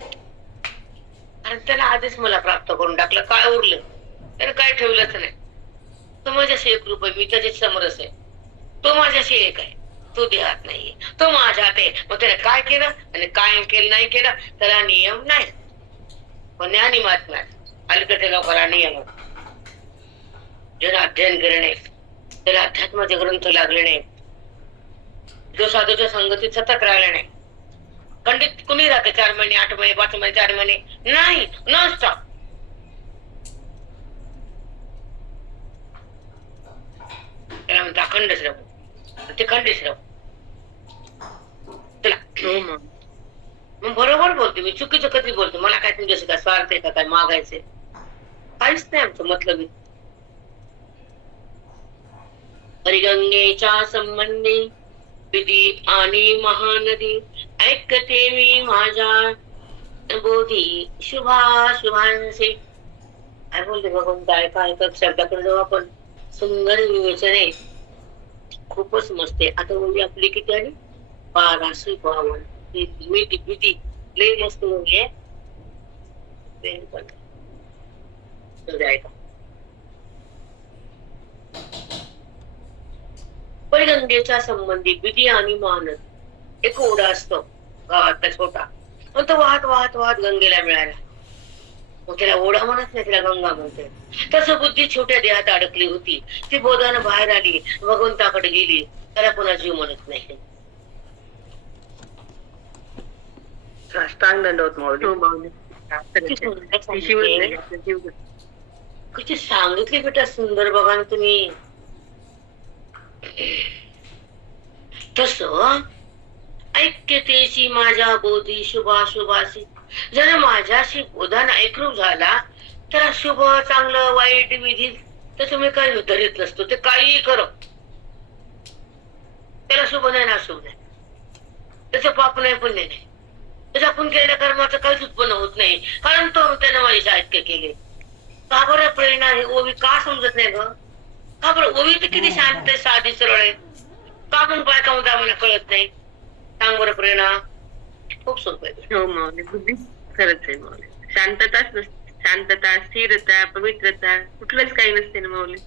कारण त्याला आधीच मला प्राप्त करून टाकलं. काय उरलं त्याला, काय ठेवलंच नाही. तो माझ्याशी एक रूप आहे, मी त्याच्यात समरस आहे. तो माझ्याशी एक आहे, तो देहात नाहीये, तो माझ्यात आहे. मग त्याने काय केलं आणि काय केलं नाही केलं त्याला नियम नाही. पण ज्ञानी महात्म्या अलीकडे लोकांना नियम, ज्याला अध्ययन केले नाही, त्याला अध्यात्माचे ग्रंथ लागले नाही, जो साधूच्या संगतीत सतत राहिला नाही. खंडित कुणी राहते 4 महिने 8 महिने 5 महिने 4 महिने नाही नसतं. त्याला म्हणता अखंड श्रम, ते खंडित श्रम. चला मग बरोबर बोलते मी, चुकीचं कधी बोलते. मला काय तुमच्याशी काय स्वार्थ आहे का, काय मागायचंय, काहीच नाही आमचं मतलब. हरिगंगेच्या संबंधी विधी आणि महानदी ऐकते मी माझ्या बोधी शुभाशुभांचे. काय बोलते भगवंत, ऐका ऐकत शब्दाकडे जाऊ आपण. सुंदर विवेचने, खूपच मस्त आहे. आता बोलली आपली किती आली 1252. विधी लय मस्त बोलली आहे. ऐका, परिगंगेच्या संबंधी विधी आणि महानद एक ओढा असतो गावातला छोटा, पण तो वाहत वाहत वाहत गंगेला मिळाला. मग त्याला ओढा म्हणत नाही, त्याला गंगा म्हणते. तसं बुद्धी छोट्या देहात अडकली होती, ती बोधानं बाहेर आली, भगवंताकडे गेली, त्याला पुन्हा जीव म्हणत नाही. साष्टांग दंडवत माऊली. कशी सांगितली बेटा सुंदर, बघा ना तुम्ही. तस ऐक्यतेशी माझ्या बोधी शुभाशुभाशी, जर माझ्याशी बोधान ऐकरूप झाला तर शुभ चांगलं वाईट विधी तर तुम्ही काही धरीत नसतो. ते काही करो, त्याला शुभ नाही ना शुभ नाही, त्याचं पाप नाही पुण्य नाही, त्याच्या आपण केलेल्या कर्माचं काहीच उत्पन्न होत नाही. कारण तो त्यानं माझी ऐक्य केले. का बरं प्रेरणा हे ओवी का समजत नाही ग? का बरं ओवी तर किती शांत आहे, साधी सरळ आहे. का पण बायका मध्ये आम्हाला कळत नाही? सांग बरं प्रेरणा. खूप सोपं आहे. हो माऊली, बुद्धी खरंच आहे माऊली. शांतताच नसते, शांतता स्थिरता पवित्रता कुठलंच काही नसते ना माऊली.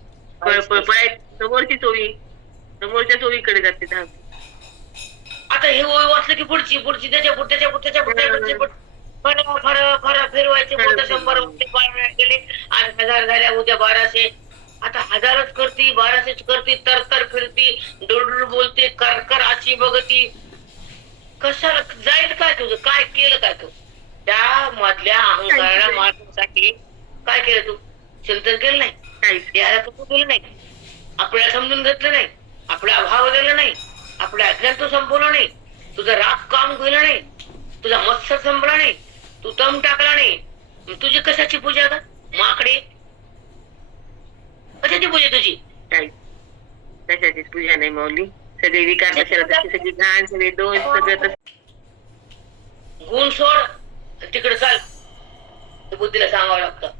समोरची चोवी, समोरच्या चोवीकडे जाते धाव. आता हे ओवी वाचलं की पुढची पुढची त्याच्या पुढच्या पुढच्या फर फिरवायचे. 100 गेले आज 1000 झाल्या, उद्या 1200. आता 1000च करती, 1200च करती, तर फिरती, डोडूड बोलते, कर आची बघती. कशाला जाईल काय तुझं? काय केलं काय तू? त्या मधल्या अहंकाराला मारण्यासाठी काय केलं तू? चिंतन केलं नाही, याला तू दिलं नाही, आपल्याला समजून घेतलं नाही, आपला अभाव दिला नाही, आपल्या अज्ञान तू संपवलं नाही, तुझा राग काम गेलं नाही, तुझा मत्सर संपला नाही, तू दम टाकला नाही. तुझी कशाची पूजा का माकडे? कशाची पूजा तुझी? कशाचीच पूजा नाही माऊली. सगळे विकार सगळी घाण, सगळे दोष, सगळं गुण सोड, तिकडे चाल. बुद्धीला सांगावं लागतं.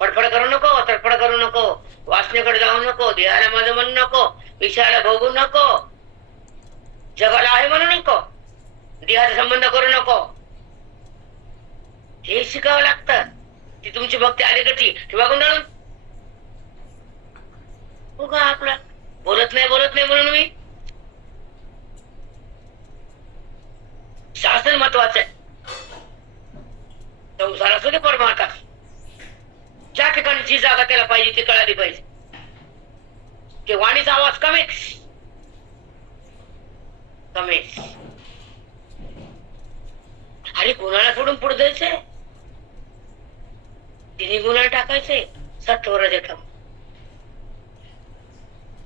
फडफड करू नको, तडफड करू नको, वासनेकडे जाऊ नको, देहाला माझं म्हणू नको, विषयाला भोगू नको, जगाला आहे म्हणू नको, देहाचा संबंध करू नको. हे शिकावं लागतं. ती तुमची भक्ती अलीकडची ठेवा गुंडाळून. हो का आपला बोलत नाही म्हणून मी. शासन महत्वाचं आहे. संसार असू दे परमार्थ, ज्या ठिकाणी जी जागा त्याला पाहिजे ती कळाली पाहिजे. की वाणीचा आवाज कमीच. अरे गुन्हाला सोडून पुढे जायचंय, तिने गुन्हा टाकायचंय. सत्वराज ठाम.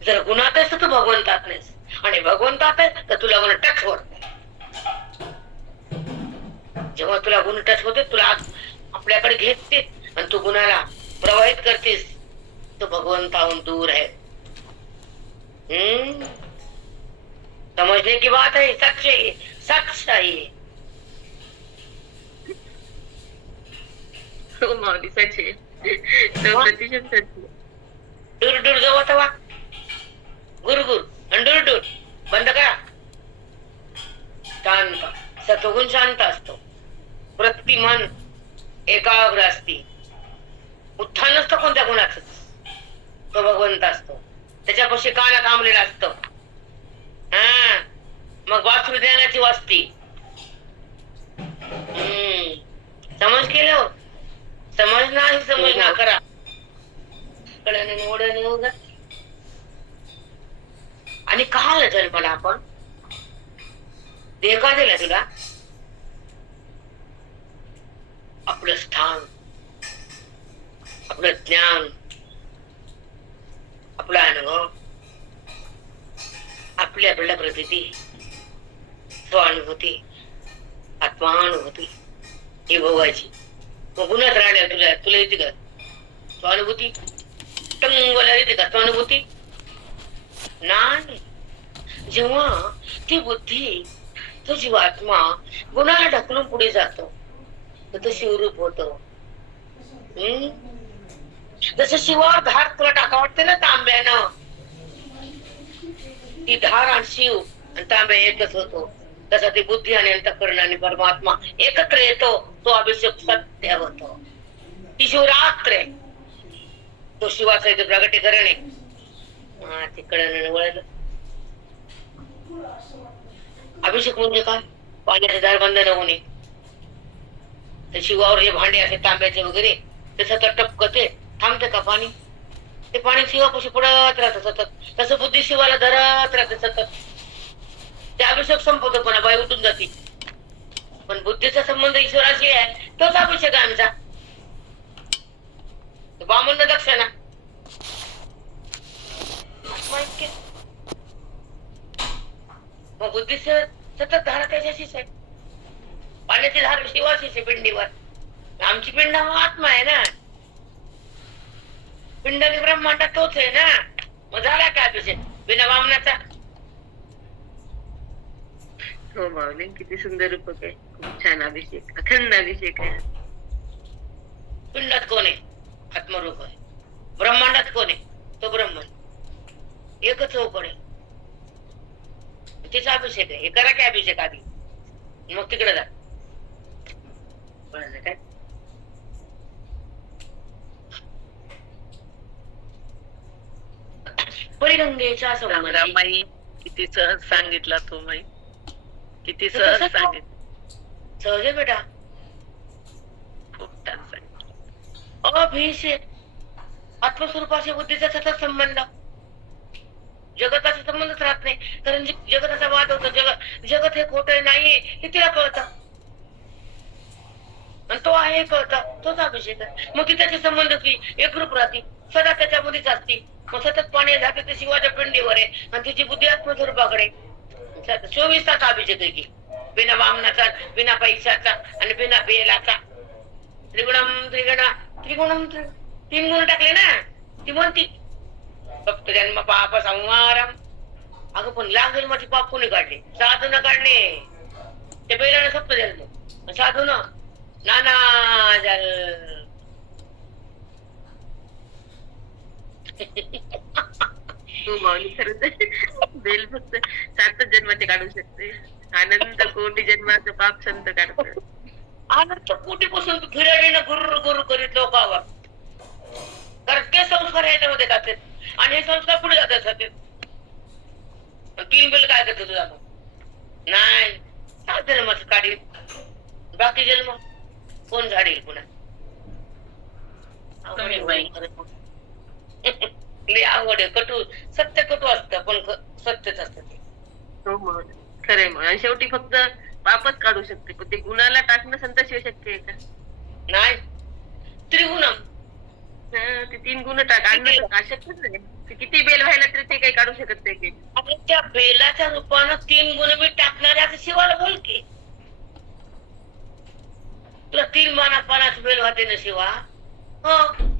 जर गुणात आहेस तर तू भगवंतात नाहीस, आणि भगवंतात आहे तर तुला गुन्हा टच होत नाही. जेव्हा तुला गुण टच होते, तुला आपल्याकडे घेते आणि तू गुन्हाला प्रवाहित करतीस तो भगवंताहून दूर है. समझने की बात है. सच है, सच है. हो माऊली, सच आहे. तो प्रतिशत सच आहे. दूर दूर जाऊ तवा गुरु गुरु आणि दूर दूर बंद करा. शांत सत्वगुण शांत असतो. प्रतिमन एकाग्र असती. उत्थान नसतं कोणत्या गुणाच. तो भगवंत असतो. त्याच्यापाशी काना थांबलेला असतो. हा मग वासुदेवाची वाचती. समज केलं हो? समज नाही समज ना करा. कळलं निवडलं होगा. आणि का आलं जन्माला आपण? देह का दिला तुला? आपलं स्थान, आपलं ज्ञान, आपला अनुभव, आपली आपल्याला प्रतीती, स्वानुभूती, आत्मानुभूती ही भोगायची. मग गुन्ह्यात राहण्या तुला येते का स्वानुभूती? टंगला येते का स्वानुभूती? नाही. जेव्हा ती बुद्धी, तो जीवात्मा गुणाला ढकलून पुढे जातो तर तो शिवरूप होतो. जसं शिवावर धार तुला टाका वाटते ना तांब्यानं, ती धार आणि शिव आणि तांब्या एकच होतो. तसा ती बुद्धी आणि अंतःकरण आणि परमात्मा एकत्र येतो. तो अभिषेक सत्य होतो. ती शिवरात्र आहे. तो शिवाचा इथे प्रगटीकरण आहे. तिकडे वळलं. अभिषेक म्हणजे काय? पाण्याचे दार बंद न होणे. तर शिवावर जे भांडे असे तांब्याचे वगैरे ते सतत टपकते. थांबते का पाणी? ते पाणी शिवापाशी पडत राहतं सतत. तसं बुद्धी शिवाला धरत राहते सतत. ते अभिषेक संपवतो पण बाई उठून जाते. पण बुद्धीचा संबंध ईश्वराशी आहे. तोच अभिषेक आहे आमचा. बामण दक्षिणा मग बुद्धी सतत धारा त्याच्याशीच आहे. पाण्याची धार शिवाशीच आहे पिंडीवर. आमची पिंड हा आत्मा आहे ना. पिंड आणि ब्रह्मांड तोच आहे ना. मग झाला काय अभिषेक बिना वामनाचा? हो माऊली, किती सुंदर रूपक आहे. खूप छान अभिषेक, अखंड अभिषेक आहे. पिंडात कोण आहे? आत्मरूप आहे. ब्रह्मांडात कोण आहे? तो ब्रह्मन. एकच चौकड आहे. तिचा अभिषेक आहे. हे करा काय अभिषेक आधी, मग तिकडे जा. काय परिगंगेच्या रामाई किती सहज सांगितला तो माई. किती सहज सांगितलं. सहज आहे बेटा. खूप छान सांगितलं. अभिषेक आत्मस्वरूपाशी बुद्धीचा सतत संबंध. जगताचा संबंधच राहत नाही. कारण जगताचा वाद होतो. जगत हे खोट नाही हे तिला कळतं आणि तो आहे हे कळतं. तोच अभिषेक आहे. मग ती त्याचे संबंध की एकरूप राहते. सदा त्याच्यामध्येच असते. मग सतत पाणी जाते ते शिवाच्या पिंडीवर आहे आणि तिची बुद्धी आत्मस्वरूपाकडे. 24 तास अभिषेक आहे की. बिना वामनाचा, बिना पैशाचा आणि बिना बेलाचा. त्रिगुणम त्रिगुणम 3 गुण टाकले ना. ती म्हणती फक्त जन्म पाप संहारम. अगं पण लाख जन्माची पाप कोणी काढले? साधून काढले. ते बैलाने सप्त जन्म, साधून नाना जल. हो माऊली, खरंच बेल फक्त 7 जन्माचे काढू शकते. आनंद कोटी जन्माचं पाप संत काढतो. आनंद कोटीपासून फिरायला गुरु गुरु करीत लोकांवर. कारण ते संस्कार ह्याच्यामध्ये जातात आणि हे संस्कार पुढे जातात. 3 बेल काय करतो तुझा? नाही, 7 जन्माचं काढील. बाकी जन्म कोण झाडील पुन्हा? आवड आहे. कटू सत्य कटू असतं पण सत्यच असतं ते. हो माऊली, खरंय मग. आणि शेवटी फक्त पापच काढू शकते, पण ते गुणाला टाकणं संतशिवाय शक्य आहे का? नाही. त्रिगुणम ते 3 गुण टाक. आणणं अशक्यच नाही. ते किती बेल व्हायला तरी ते काही काढू शकत नाही. आणि त्या बेलाच्या रूपानं 3 गुण मी टाकणाऱ्या शिवाला बोल की. तुला 3 माना 50 बेल होते ना शिवा. हो,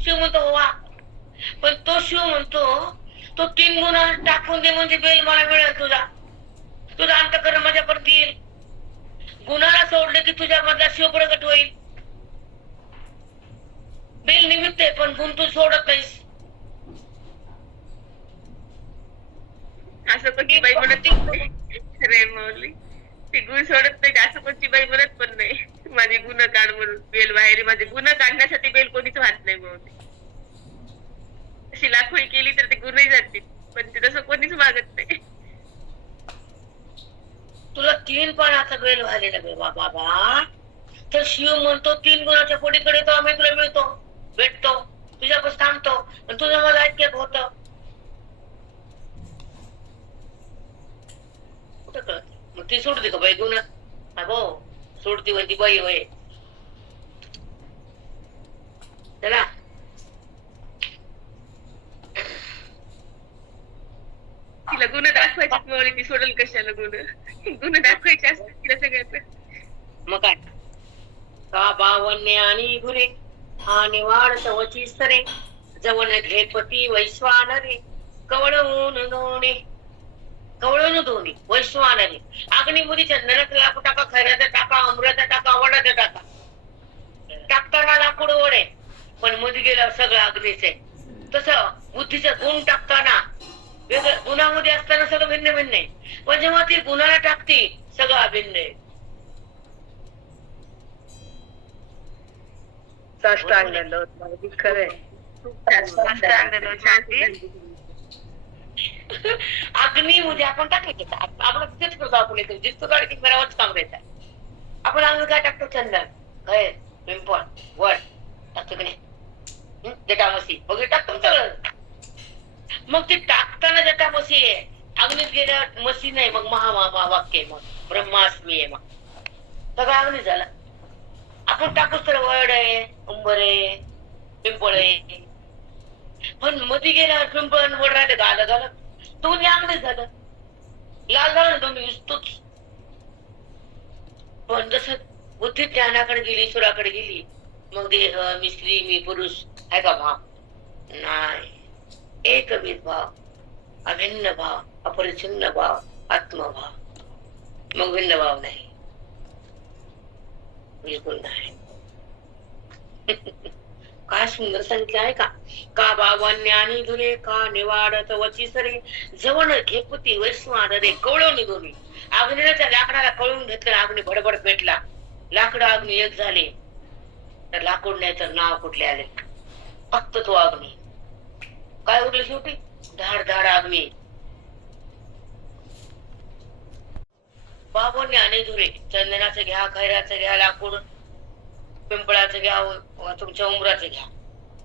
शिव म्हणतो वा, पण तो शिव म्हणतो तो 3 गुन्हा टाकून दे म्हणजे बेल मला मिळेल, तुझा अंतःकरण माझ्यापर्यंत येईल. गुन्हाला सोडले की तुझ्या मधला शिव प्रगट होईल. बेल निमित्त आहे पण गुण तू सोडत नाहीस. असं कोणती बाई म्हणत नाही रे माऊली, ते गुण सोडत नाही असं कोणती बाई म्हणत पण नाही. माझे गुण काढ म्हणून बेल बाहेर आहे. माझे गुण काढण्यासाठी बेल कोणीच वाहत नाही माऊली. अशी लाखोळी केली तर ते गुन्हे जातील, पण ते तसं कोणीच मागत नाही. तुला 3 पानाचा बेल व्हायला बाबा, तर शिव म्हणतो 3 गुणाच्या पलीकडे तो आम्ही तुला मिळतो, भेटतो, तुझ्यापासून थांबतो, आणि तुझं मला ऐक्यात होत. मग ती सोडते का बाई गुन्हा? अगो सोडती म्हणजे बाई होय चला. तिला गुण दाखवायचे माऊली, ती सोडल कशाला गुण दाखवायचे असतात तिला सगळ्याच. मग काय का बावन्य आणि गुरे आणि वाढ तवची स्तरे जवळ घेपती वैश्वानरे कवळून दोन्ही वैश्वानरे अग्निमुदी चंदनाचा लाकू टाका, खैराचा टाका, अमृता टाका, वडाचा टाका. टाकताना लाकूड वडे पण मध्ये गेलं सगळं अग्नीच आहे. तसं बुद्धीचा गुण टाकताना वेगळं, गुणामध्ये असताना सगळं भिन्न भिन्न आहे, पण जेव्हा ती गुणाला टाकते सगळं अभिन्न आहे. अग्नीमध्ये आपण टाकायचं, आपण तेच करतो. आपण येतो दिसतो गाडी की मेरावरच काम द्यायचं. आपण अग्नी काय टाकतो? चंदन, खैर, पिंपळ, वड टाकतो की नाही? जटामसी वगैरे टाकतो सगळं. मग ते टाकताना जटामसी आहे, अग्नीत गेल्या मसी नाही. मग महावाक्य आहे, मग ब्रह्मास्मी आहे, मग सगळं अग्नी झाला. आपण टाकूच तर वड आहे, उंबर आहे, पिंपळ आहे, पण मध्ये गेल्यावर पिंपळ आणि वड राहिले का आलं झालं, दोन्ही अग्नी झालं, लाल झालं दोन्ही विस्तूच. पण जसं बुद्धी ज्ञानाकडे गेली, ईश्वराकडे गेली, मग देह मी स्त्री मी पुरुष आहे का भाव नाही. एकविध भाव, अभिन्न भाव, अपरिच्छिन्न भाव, आत्मभाव. मग भिन्न भाव नाही, बिलकुल नाही. काय सुंदर सांगितलं आहे का? का बावन्य आणि धुरे का निवाडत वची सरे जवळ घेपुती वैश्वान रे कवळवणी दोन्ही. अग्नीला त्या लाकडाला कळून घेतलं, अग्नी भडभड पेटला, लाकडं अग्नी एक झाले, तर लाकूड नाही तर नाव कुठले आले? फक्त तो अग्नी. काय उरलं शेवटी? धाड धाड अग्नी. बावन्य आणि धुरे, चंदनाचं घ्या, खैराचं घ्या, लाकूड, पिंपळाचं घ्या, तुमच्या उमराचं घ्या.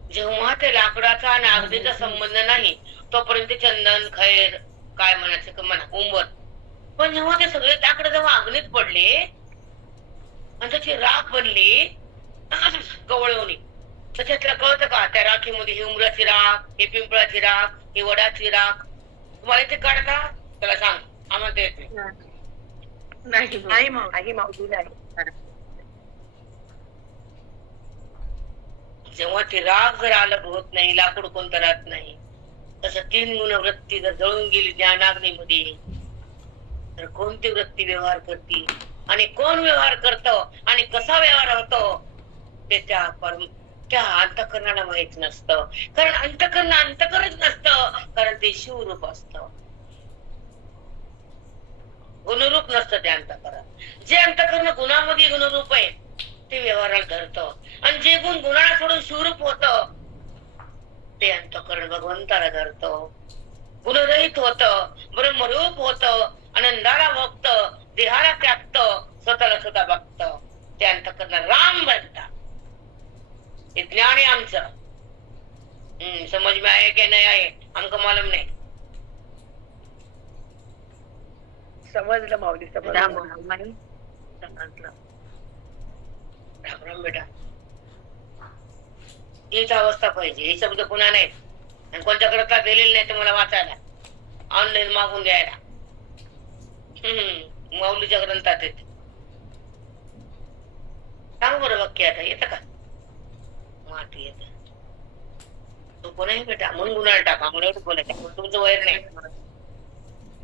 जेव्हा ते लाकडाचा आणि अग्नीचा संबंध नाही तोपर्यंत चंदन, खैर, काय म्हणायचं का म्हणा, उंबर. पण जेव्हा ते सगळे लाकडं जेव्हा अग्नीत पडले आणि त्याची राख बनली कवळवणी, त्याच्यातलं कळतं का? त्या राखीमध्ये ही उमराची राख, ही पिंपळाची राख, ही वडाची राख. तुम्हाला इथे काढता? त्याला सांग, आम्हाला ते येत नाही. नाही माऊली नाही. जेव्हा ती राग जर अलग होत नाही, लाकूड कोणतं राहत नाही, तसं 3 गुण वृत्ती जर जळून गेली ज्ञानाग्नीमध्ये, तर कोणती वृत्ती व्यवहार करते आणि कोण व्यवहार करतो आणि कसा व्यवहार होतो ते त्या अंतःकरणाला माहित नसतं. कारण अंतःकरणच नसतं, कारण ते शिवरूप असतं, गुणरूप नसतं ते अंतःकरण. जे अंतःकरण गुणामध्ये गुणरूप आहे ते व्यवहाराला धरतं, आणि जे गुण गुणाला सोडून शिवरूप होत ते अंतःकरण भगवंताला धरतं, गुणरहित होत, ब्रह्मरूप होत, आनंदाला भक्त, देहाला त्यागत, स्वतःला स्वतः बघत, ते अंतःकरण राम बनतात. हे ज्ञान आहे आमचं. समज में आहे की नाही आहे आमका मालूम नाही. समजलं माऊली, समजलं. राम बेटा, हीच अवस्था पाहिजे. हे शब्द पुन्हा नाही, आणि कोणत्या ग्रंथात दिलेले नाही तुम्हाला वाचायला, ऑनलाईन मागून द्यायला. माऊलीच्या ग्रंथात येत. सांग बरं वाक्य आता येतं का? माती येत. नको नाही बेटा, म्हणून गुन्हा टाका, मला एवढं बोलायचं. तुमचं वैर नाही,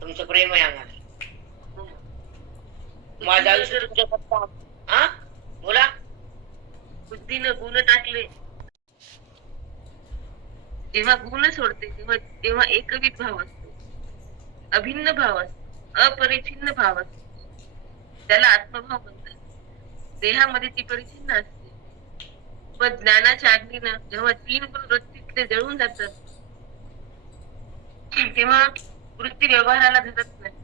तुमचं प्रेम आहे आम्हाला. माझं आयुष्य तुमच्या फक्त. हा बोला. बुद्धीनं गुण टाकले, जेव्हा गुण सोडते तेव्हा तेव्हा एकविध भाव असतो, अभिन्न भाव असतो, अपरिच्छिन्न भाव असतो. त्याला आत्मभाव म्हणतात. देहामध्ये ती परिच्छिन्न असते. पण ज्ञानाच्या अग्नीनं जेव्हा 3 गुण वृत्तीतले जळून जातात, तेव्हा वृत्ती व्यवहाराला धरत नाही.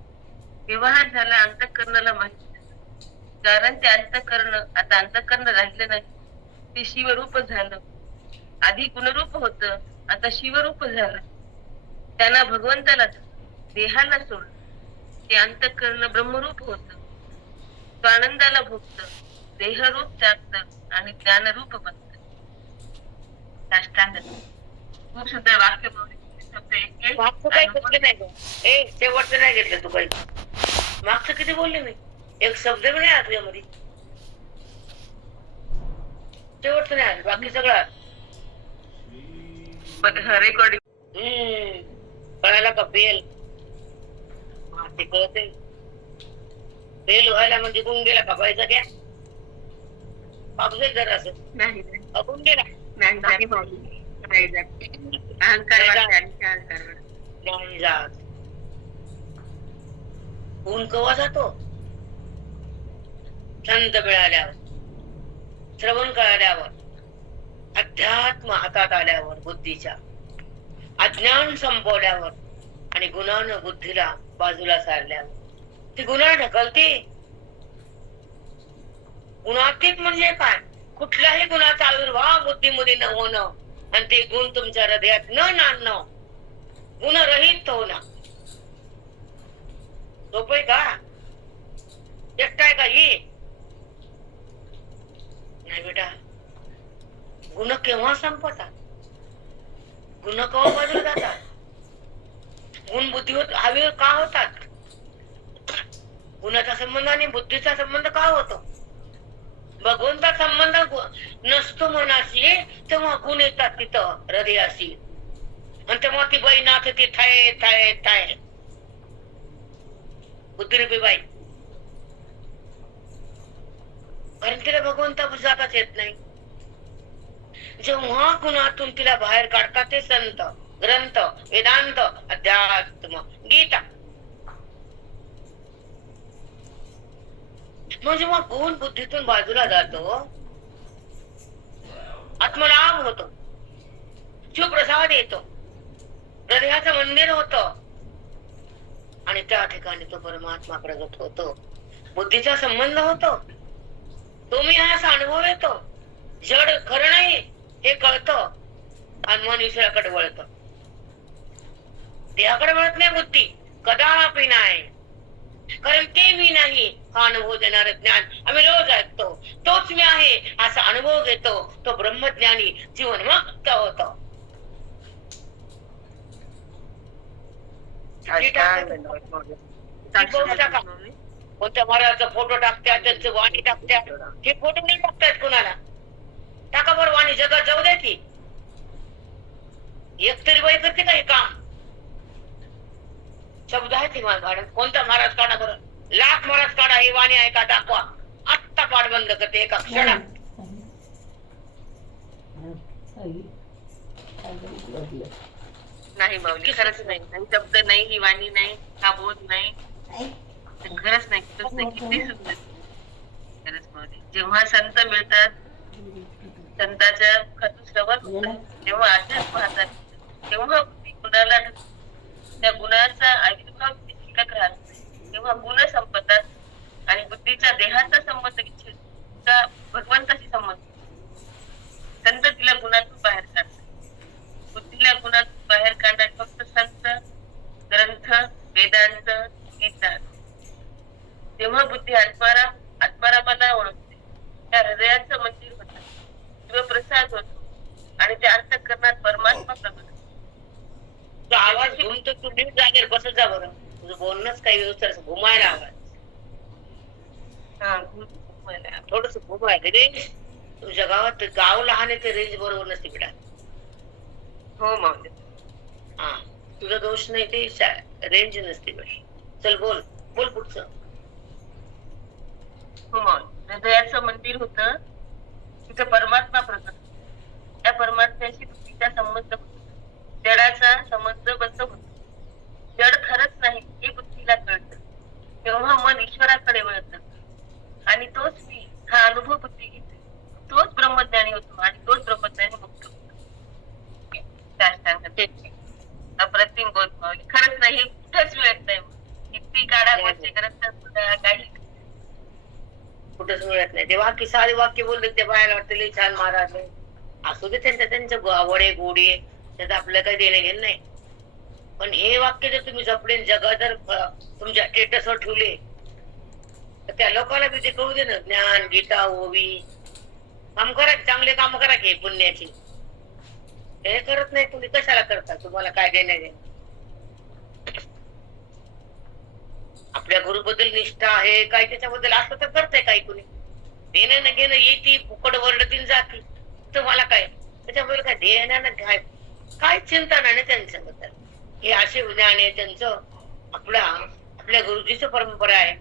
व्यवहार झाला अंतःकरणाला माहिती नाही. कारण ते अंतःकरण आता अंतःकरण राहिलं नाही, ते शिवरूप झालं. आधी गुणरूप होत, आता शिवरूप झालं. त्यांना भगवंताला देहाला सोडलं, ते अंतःकरण ब्रह्मरूप होत. तो आनंदाला भोगत, देहरूप जागत आणि ज्ञानरूप बनत. साष्टांग खूप सुंदर वाक्य बोलले. शब्द एक मागचं काही घेतलं नाही गं. शेवटचं नाही घेतलं तू काही. मागचं किती बोलले मी, एक शब्द बी नाही तुझ्यामध्ये. शेवटचं नाही आलं, बाकी सगळं. रेकॉर्डिंग कळायला का बेल? हा ते कळते. बेल व्हायला म्हणजे गुण गेला का बाईचा घ्या पापजे जरा असं नाही अगून गेला नाही नाही माऊली. नाही जात. अहंकार वाढते आणखी अहंकार वाढते. नाही जात. गुण कवा जातो? संत मिळाल्यावर, श्रवण कळाल्यावर, अध्यात्म हातात आल्यावर, बुद्धीच्या अज्ञान संपवल्यावर आणि गुणानं बुद्धीला बाजूला सारल्यावर ती गुन्हा ढकलते. गुणातीत म्हणजे काय? कुठल्याही गुणाचा आविर्भाव बुद्धीमध्ये न होणं आणि ते गुण तुमच्या हृदयात न नांदणं, गुणरहित होणं. सोपय का? एकटाय का ही? नाही बेटा. गुण केव्हा संपतात? गुण केव्हा बाजूला जातात? गुण बुद्धीवर हवेवर का होतात? गुणाचा संबंध आणि बुद्धीचा संबंध का होतो? भगवंता संबंध नसतो मनाशी, तेव्हा गुण येतात तिथं हृदयाशी, आणि तेव्हा ती बाई नाचते थाय थाय थाय. बुद्धिरूपी बाई, कारण तिला भगवंता जाताच येत नाही. जेव्हा गुणातून तिला बाहेर काढतात ते संत, ग्रंथ, वेदांत, अध्यात्म, गीता. मग जेव्हा गुण बुद्धीतून बाजूला जातो, आत्मलाभ होतो, शिवप्रसाद येतो, हृदयाचं मंदिर होत आणि त्या ठिकाणी तो परमात्मा प्रगट होतो. बुद्धीचा संबंध होतो, तो मी हा असा अनुभव येतो. जड खरं नाही हे कळतं आणि मन ईश्वराकडे वळतं. देहाकडे वळत नाही बुद्धी, कदापि नाही. कारण ते मी नाही हा अनुभव देणार ज्ञान आम्ही रोज ऐकतो. तोच मी आहे असा अनुभव घेतो, तो ब्रह्मज्ञानी जीवनमुक्त होतो. कोणत्या महाराजाचा फोटो टाकत्या, त्यांचं वाणी टाकत्या. हे फोटो नाही टाकतायत कोणाला. टाका बरं वाणी, जगात जाऊ द्या की. एक तरी बाई करते का हे काम? शब्द आहे ती महाराज. कोणता महाराज काढा बरं, लाख महाराज काढा, ही वाणी आहे का दाखवा. आत्ता पाठ बंद करते एका क्षणात. नाही माऊली, खरंच नाही. नाही शब्द नाही, ही वाणी नाही, हा बोध नाही, खरंच नाही, खरंच नाही. किती सुंदर. खरंच माऊली, जेव्हा संत मिळतात, संताच्या मुखातून श्रवण होतं, तेव्हा अध्यात्म हातात, तेव्हा गुणाला त्या गुणाचा आविर्भाव शिल्लक राहत नाही. तेव्हा गुण संपतात आणि बुद्धीचा देहाचा संबंध इच्छा भगवंताशी संबंध. संत तिला गुणातून बाहेर काढतात. बुद्धीला गुणातून बाहेर काढणार फक्त संत, ग्रंथ, वेदांत, गीता. तेव्हा बुद्धी आत्मारामाला ओळखते, त्या हृदयाचं मंदिर होतं, शिवप्रसाद होतो आणि त्या अंतःकरणात परमात्मा प्रगट. आवाज घेऊन तर तू नीट जागेर बसत जा बरं. तुझं बोलणंच काही व्यवस्थित घुमायला आवाज. थोडस घुमायला रे. तुमच्या गावात गाव लहान आहे, ते रेंज बरोबर नसते बेटा. हो माऊली. हा, तुझा दोष नाही, ते रेंज नसते बस. चल बोल बोल पुढचं. हो माऊली, हृदयाचं मंदिर होतं, तिथं परमात्मा प्रकट होता. त्या परमात्म्याशी बुद्धीचा संबंध होता, जडाचा संबंध बंद होतो. जड खरंच नाही हे बुद्धीला कळतं, तेव्हा मन ईश्वराकडे वळत आणि तोच मी हा अनुभव बुद्धी घेते. तोच ब्रह्मज्ञानी होतो आणि तोच ब्रह्मज्ञानी मुक्त होतो. साष्टांग अप्रतिम बोध माऊली. खरंच नाही, हे कुठंच मिळत नाही. किती काढा कोणते ग्रंथ सुद्धा काही कुठंच मिळत नाही. ते वाक्य, सारे वाक्य बोलले ते बाहेर वाटतं लई छान महाराज आहे. असू दे, त्यांचं आवडे गोडी आहे, त्यात आपलं काही देणं घेणं नाही. पण हे वाक्य जर तुम्ही जपले, जगा जर तुमच्या स्टेटसवर ठेवले, तर त्या लोकांना बी ते कळू दे ना. ज्ञान, गीता, ओवी, काम करा, चांगले काम करा की पुण्याची. हे करत नाही तुम्ही, कशाला करता? तुम्हाला काय देणं घेणं? आपल्या गुरुबद्दल निष्ठा आहे काय, त्याच्याबद्दल असं तर करतंय काही कुणी. देणं न घेणं येते, फुकट वरडतील जाती, तुम्हाला काय त्याच्याबद्दल काय देणं ना काय? काय चिंता नाही त्यांच्याबद्दल. हे असे ज्ञान आहे त्यांचं. आपल्या गुरुजीच परंपरा आहे.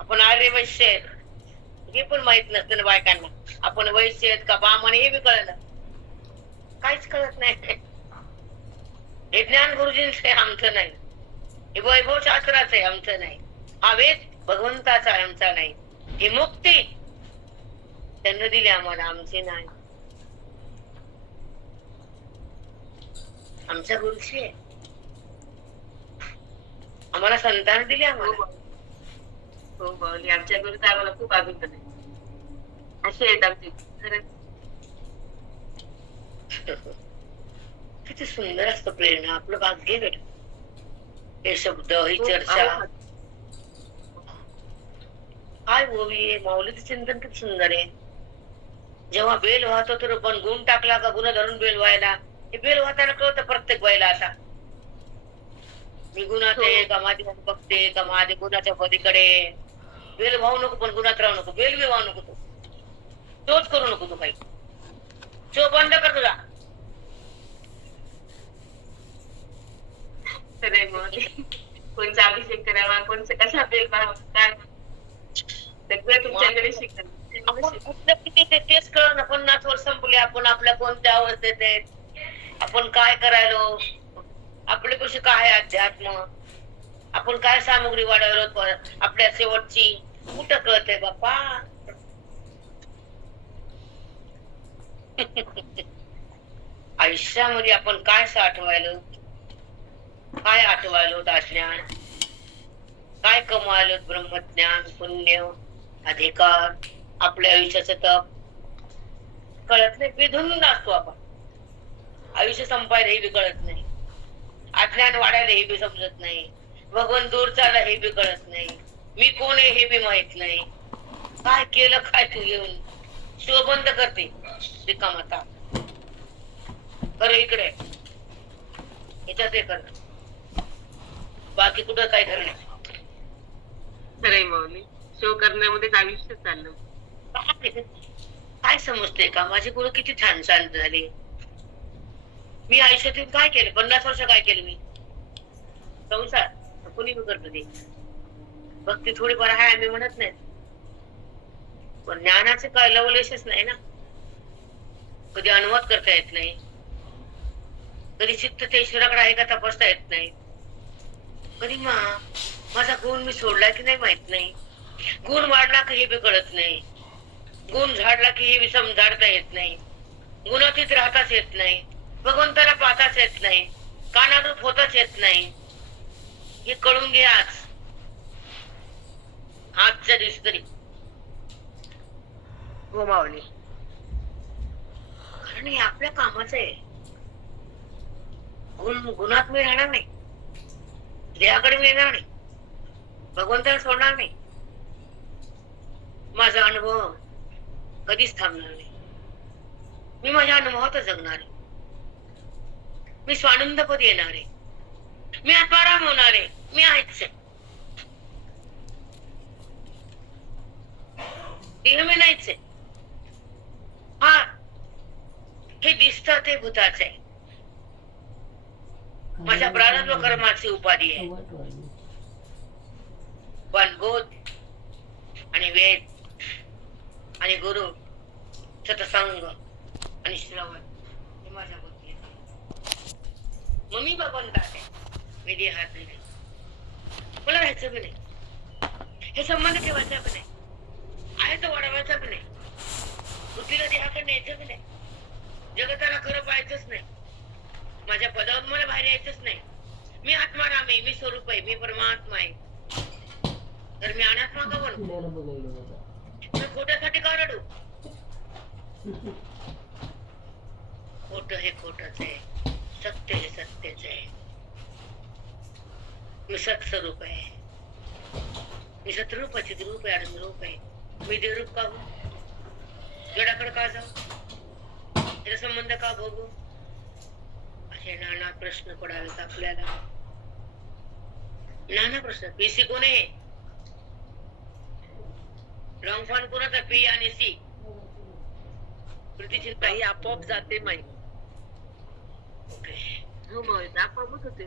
आपण आर्य वैश्य आहेत हे पण माहित नसतं ना बायकांना. आपण वैश्य आहेत का ब्राह्मण हे बी कळलं, काहीच कळत नाही. हे ज्ञान गुरुजींचं आहे, आमचं नाही. हे वैभव शास्त्राचं आहे, आमचं नाही. हा वेद भगवंताचा आहे, आमचा नाही. ही मुक्ती त्यांना दिली आम्हाला, आमची नाही. आमच्या गुरुची आहे, आम्हाला संतान दिली आम्हाला. हो माऊली, आमच्या गुरुचं आम्हाला खूप अभिमान आहे. असे आहेत आमचे खरंच. किती सुंदर असतं प्रेरणा, आपलं भाग्य भेट. हे शब्द, ही चर्चा, काय ओवी आहे, माऊलीचं चिंतन किती सुंदर आहे. जेव्हा बेल वाहतो तर पण गुण टाकला का गुन्हा धरून बेल व्हायला. हे बेल वाहताना कळतं प्रत्येक बाईला. आता मी गुणात आहे का, माझी बघते का, माझ्या गुणाच्या पलीकडे. बेल वाहू नको, पण गुणात राहू नको. बेल बी वाहू नको, तू तोच करू नको. तू काही शो बंद कर तुझा. खरंय माऊली, कोणचा अभिषेक करावा, कोणचा कसा बेल व्हावा, काय सगळं तुमच्याकडे शिकलं. किती तेच कळ ना. 50 वर्ष संपले, आपण आपल्या कोणत्या अवस्थेत आहेत, आपण काय करायलो, आपले कशी काय अध्यात्म, आपण काय सामग्री वाढवलो आपल्या शेवटची, कुठं कळतंय बाप्पा. आयुष्यामध्ये आपण काय साठवायलो, काय आठवायलो, दाज्ञान काय कमावलो, ब्रह्मज्ञान, पुण्य, अधिकार, आपल्या आयुष्याचं तप कळत नाही. विधून असतो आपण. आयुष्य संपायला हे बी कळत नाही, अज्ञान वाढायला हे बी समजत नाही, भगवान दूर चालला हे बी कळत नाही, मी कोण आहे हे बी माहित नाही. काय केलं काय तू येऊन शिव बंद करते रिकामाता. खरं इकडे याच्यात हे कर, बाकी कुठं काय खरं नाही. खरंय माऊली, शो करण्यामध्येच आयुष्य चाललं. काय समजते का, माझी गुरु किती छान शांत झाली. मी आयुष्यातून काय केलं, 50 वर्ष काय केलं मी. संसार कुणी करतो ते, भक्ती थोडीफार आहे आम्ही म्हणत नाही, पण ज्ञानाचे काय लवलेशच नाही ना. कधी अनुवाद करता येत नाही, कधी चित्त ते ईश्वराकडे आहे का तपासता येत नाही, कधी माझा गुण मी सोडला की नाही माहित नाही, गुण वाढला की हे बी कळत नाही, गुण झाडला की हे बी समजाडता येत नाही, गुणातीत राहताच येत नाही, भगवंताला पाहताच येत नाही, कानारूप होताच येत नाही. हे कळून घे आज, आजच्या दिवशी तरी. हो माऊली, कारण हे आपल्या कामाचं आहे. गुणात मी राहणार नाही, देहाकडे मी येणार नाही, भगवंताला सोडणार नाही. माझा अनुभव कधीच थांबणार नाही. मी माझ्या अनुभवातच जगणार आहे. मी स्वानंद पद येणार आहे, मी अपाराम होणार आहे, मी आहेच. देह मी नाहीच आहे. हा, हे दिसतं ते भूताच आहे, माझ्या प्रारब्ध कर्माची उपाधी आहे. पण बोध आणि वेद आणि गुरु सत्संग आणि श्रवण हे माझ्या बुद्धी मम्मी बाबांना आहे. मी देहात नाही, मला राहायचं बी नाही, हे संबंध ठेवायचा बी नाही, आहे तो वाढवायचा बी नाही, बुद्धीला देहाकडे न्यायचं बी नाही, जगताला खरं पाहायचंच नाही, माझ्या पदावर मला बाहेर यायचंच नाही. मी आत्माराम आहे, मी स्वरूप आहे, मी परमात्मा आहे. तर मी अनात्मा का बनू? मी खोट्यासाठी का रडू? खोट हे खोटच आहे, सत्य हे सत्यच आहे. मी सत्स्वरूप आहे, मी सतरूप आहे, चिद्रूप आहे, आनंदरूप आहे. मी देवरूप का हो? जडाकडे का जाऊ? त्याचा संबंध का भोगू? असे नाना प्रश्न पडावेत आपल्याला. नाना प्रश्न. पीसी कोण आहे? लॉंग फॉन कोणाचा? पी आणि सी. प्रतिचिंता ही आपोआप जाते माई. हो माहित आपोआपच होते.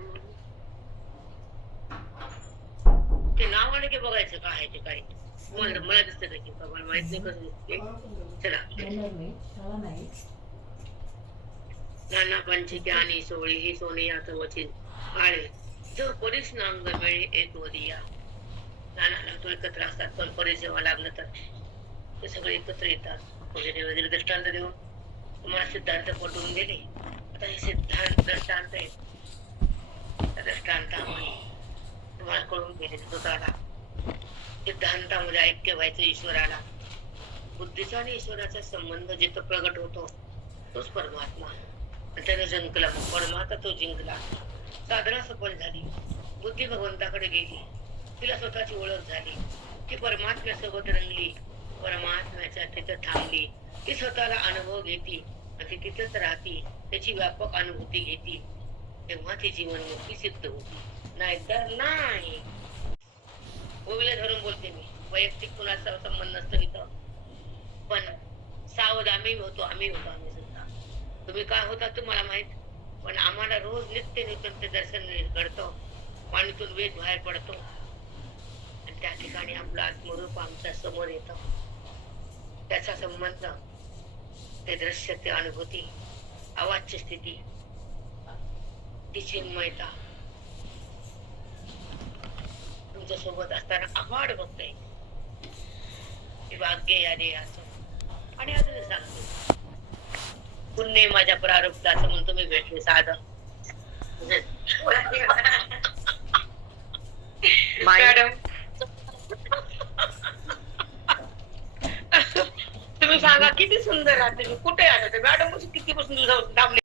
ते नाव आले की बघायचं काय आहे ते काय. मला दिसतं काय की मला माहित नाही कसं दिसते. चला. नाना पंची ज्ञानी सोळी ही सोनी याचं वचन आळे जो परीस नांग मिळे एक वदिया. नानाला तो एकत्र असतात, पण परीस जेव्हा लागलं तर ते सगळे एकत्र येतात. वगैरे वगैरे दृष्टांत देऊन तुम्हाला सिद्धांत पटवून दिले. आता हे सिद्धांत दृष्टांत आहे, त्या दृष्टांतामध्ये तुम्हाला कळून गेले स्वतःला. सिद्धांतामध्ये ऐक्य व्हायचं ईश्वराला. बुद्धीचा आणि ईश्वराचा संबंध जिथं प्रगट होतो तोच परमात्मा. त्याने जिंकला, मग परमात्मा तो जिंकला. साधना सफल झाली, बुद्धी भगवंताकडे गेली, तिला स्वतःची ओळख झाली, ती परमात्म्यासोबत रंगली, परमात्म्याच्या तिथं थांबली, ती स्वतःला अनुभव घेती आणि ती तिथंच राहती, त्याची व्यापक अनुभूती घेती. तेव्हा ती जीवनमुक्ती सिद्ध होती, नाहीतर नाही. ओवीला धरून बोलते मी, वैयक्तिक कुणाचा संबंध नसतो इथं. पण सावध आम्ही सुद्धा. तुम्ही काय होता तुम्हाला माहित, पण आम्हाला रोज नित्य नूतन ते दर्शन घडतं. पाणीतून वेद बाहेर पडतो आणि त्या ठिकाणी आपलं आत्मरूप आमच्या समोर येतं. त्याचा संबंध, ते दृश्य, ते अनुभूती, अवाच्य स्थिती, ती चिन्मयता तुमच्या सोबत असताना अफाट बघते. भाग्य या देहाचं. आणि अजून सांगतो, पुण्य माझ्या प्रारब्धाचं म्हणून तुम्ही भेटले साधं. मॅडम तुम्ही सांगा किती सुंदर राहते, कुठे आले मॅडम, किती पासून थांबले.